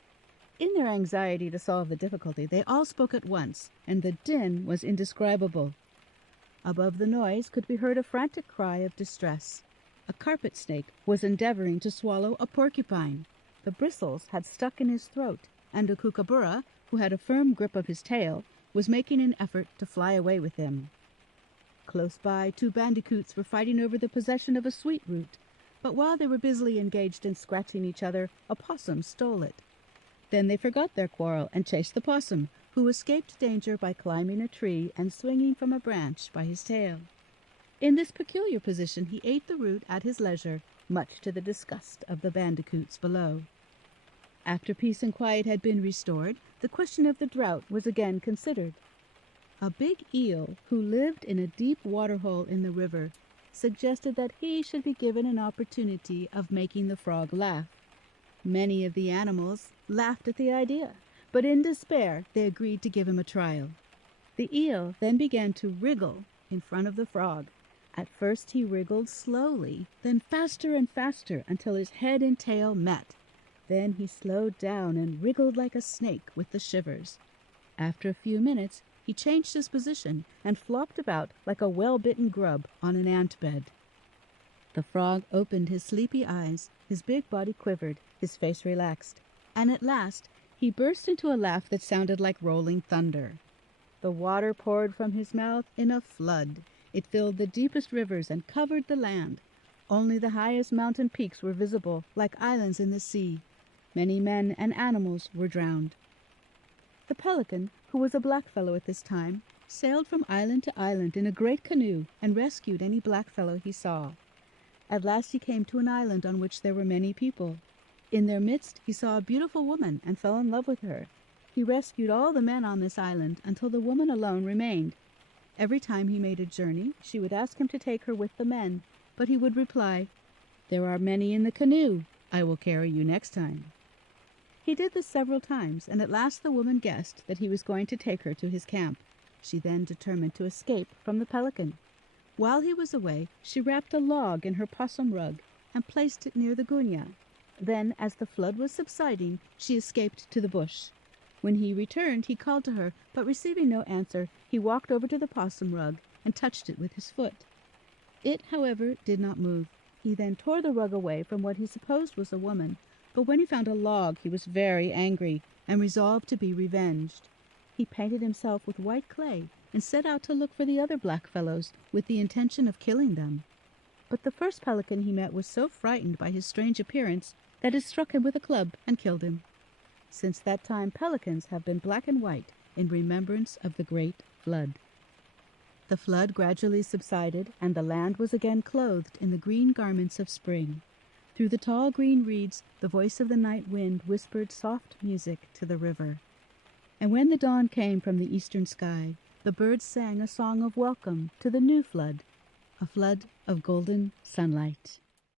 In their anxiety to solve the difficulty, they all spoke at once, and the din was indescribable. Above the noise could be heard a frantic cry of distress. A carpet snake was endeavoring to swallow a porcupine. The bristles had stuck in his throat, and a kookaburra, who had a firm grip of his tail, was making an effort to fly away with him. Close by, 2 bandicoots were fighting over the possession of a sweet root, but while they were busily engaged in scratching each other, a possum stole it. Then they forgot their quarrel and chased the possum, who escaped danger by climbing a tree and swinging from a branch by his tail. In this peculiar position he ate the root at his leisure, much to the disgust of the bandicoots below. After peace and quiet had been restored, the question of the drought was again considered. A big eel, who lived in a deep waterhole in the river, suggested that he should be given an opportunity of making the frog laugh. Many of the animals laughed at the idea, but in despair they agreed to give him a trial. The eel then began to wriggle in front of the frog. At first he wriggled slowly, then faster and faster until his head and tail met. Then he slowed down and wriggled like a snake with the shivers. After a few minutes, he changed his position and flopped about like a well-bitten grub on an ant bed. The frog opened his sleepy eyes, his big body quivered, his face relaxed, and at last he burst into a laugh that sounded like rolling thunder. The water poured from his mouth in a flood. It filled the deepest rivers and covered the land. Only the highest mountain peaks were visible, like islands in the sea. Many men and animals were drowned. The pelican, who was a blackfellow at this time, sailed from island to island in a great canoe and rescued any blackfellow he saw. At last he came to an island on which there were many people. In their midst he saw a beautiful woman and fell in love with her. He rescued all the men on this island until the woman alone remained. Every time he made a journey, she would ask him to take her with the men, but he would reply, "There are many in the canoe. I will carry you next time." He did this several times, and at last the woman guessed that he was going to take her to his camp. She then determined to escape from the pelican. While he was away, she wrapped a log in her possum rug and placed it near the gunya. Then, as the flood was subsiding, she escaped to the bush. When he returned, he called to her, but receiving no answer, he walked over to the possum rug and touched it with his foot. It, however, did not move. He then tore the rug away from what he supposed was a woman, but when he found a log he was very angry and resolved to be revenged. He painted himself with white clay and set out to look for the other blackfellows with the intention of killing them. But the first pelican he met was so frightened by his strange appearance that it struck him with a club and killed him. Since that time pelicans have been black and white in remembrance of the great flood. The flood gradually subsided, and the land was again clothed in the green garments of spring. Through the tall green reeds the voice of the night wind whispered soft music to the river. And when the dawn came from the eastern sky, the birds sang a song of welcome to the new flood, a a flood of golden sunlight.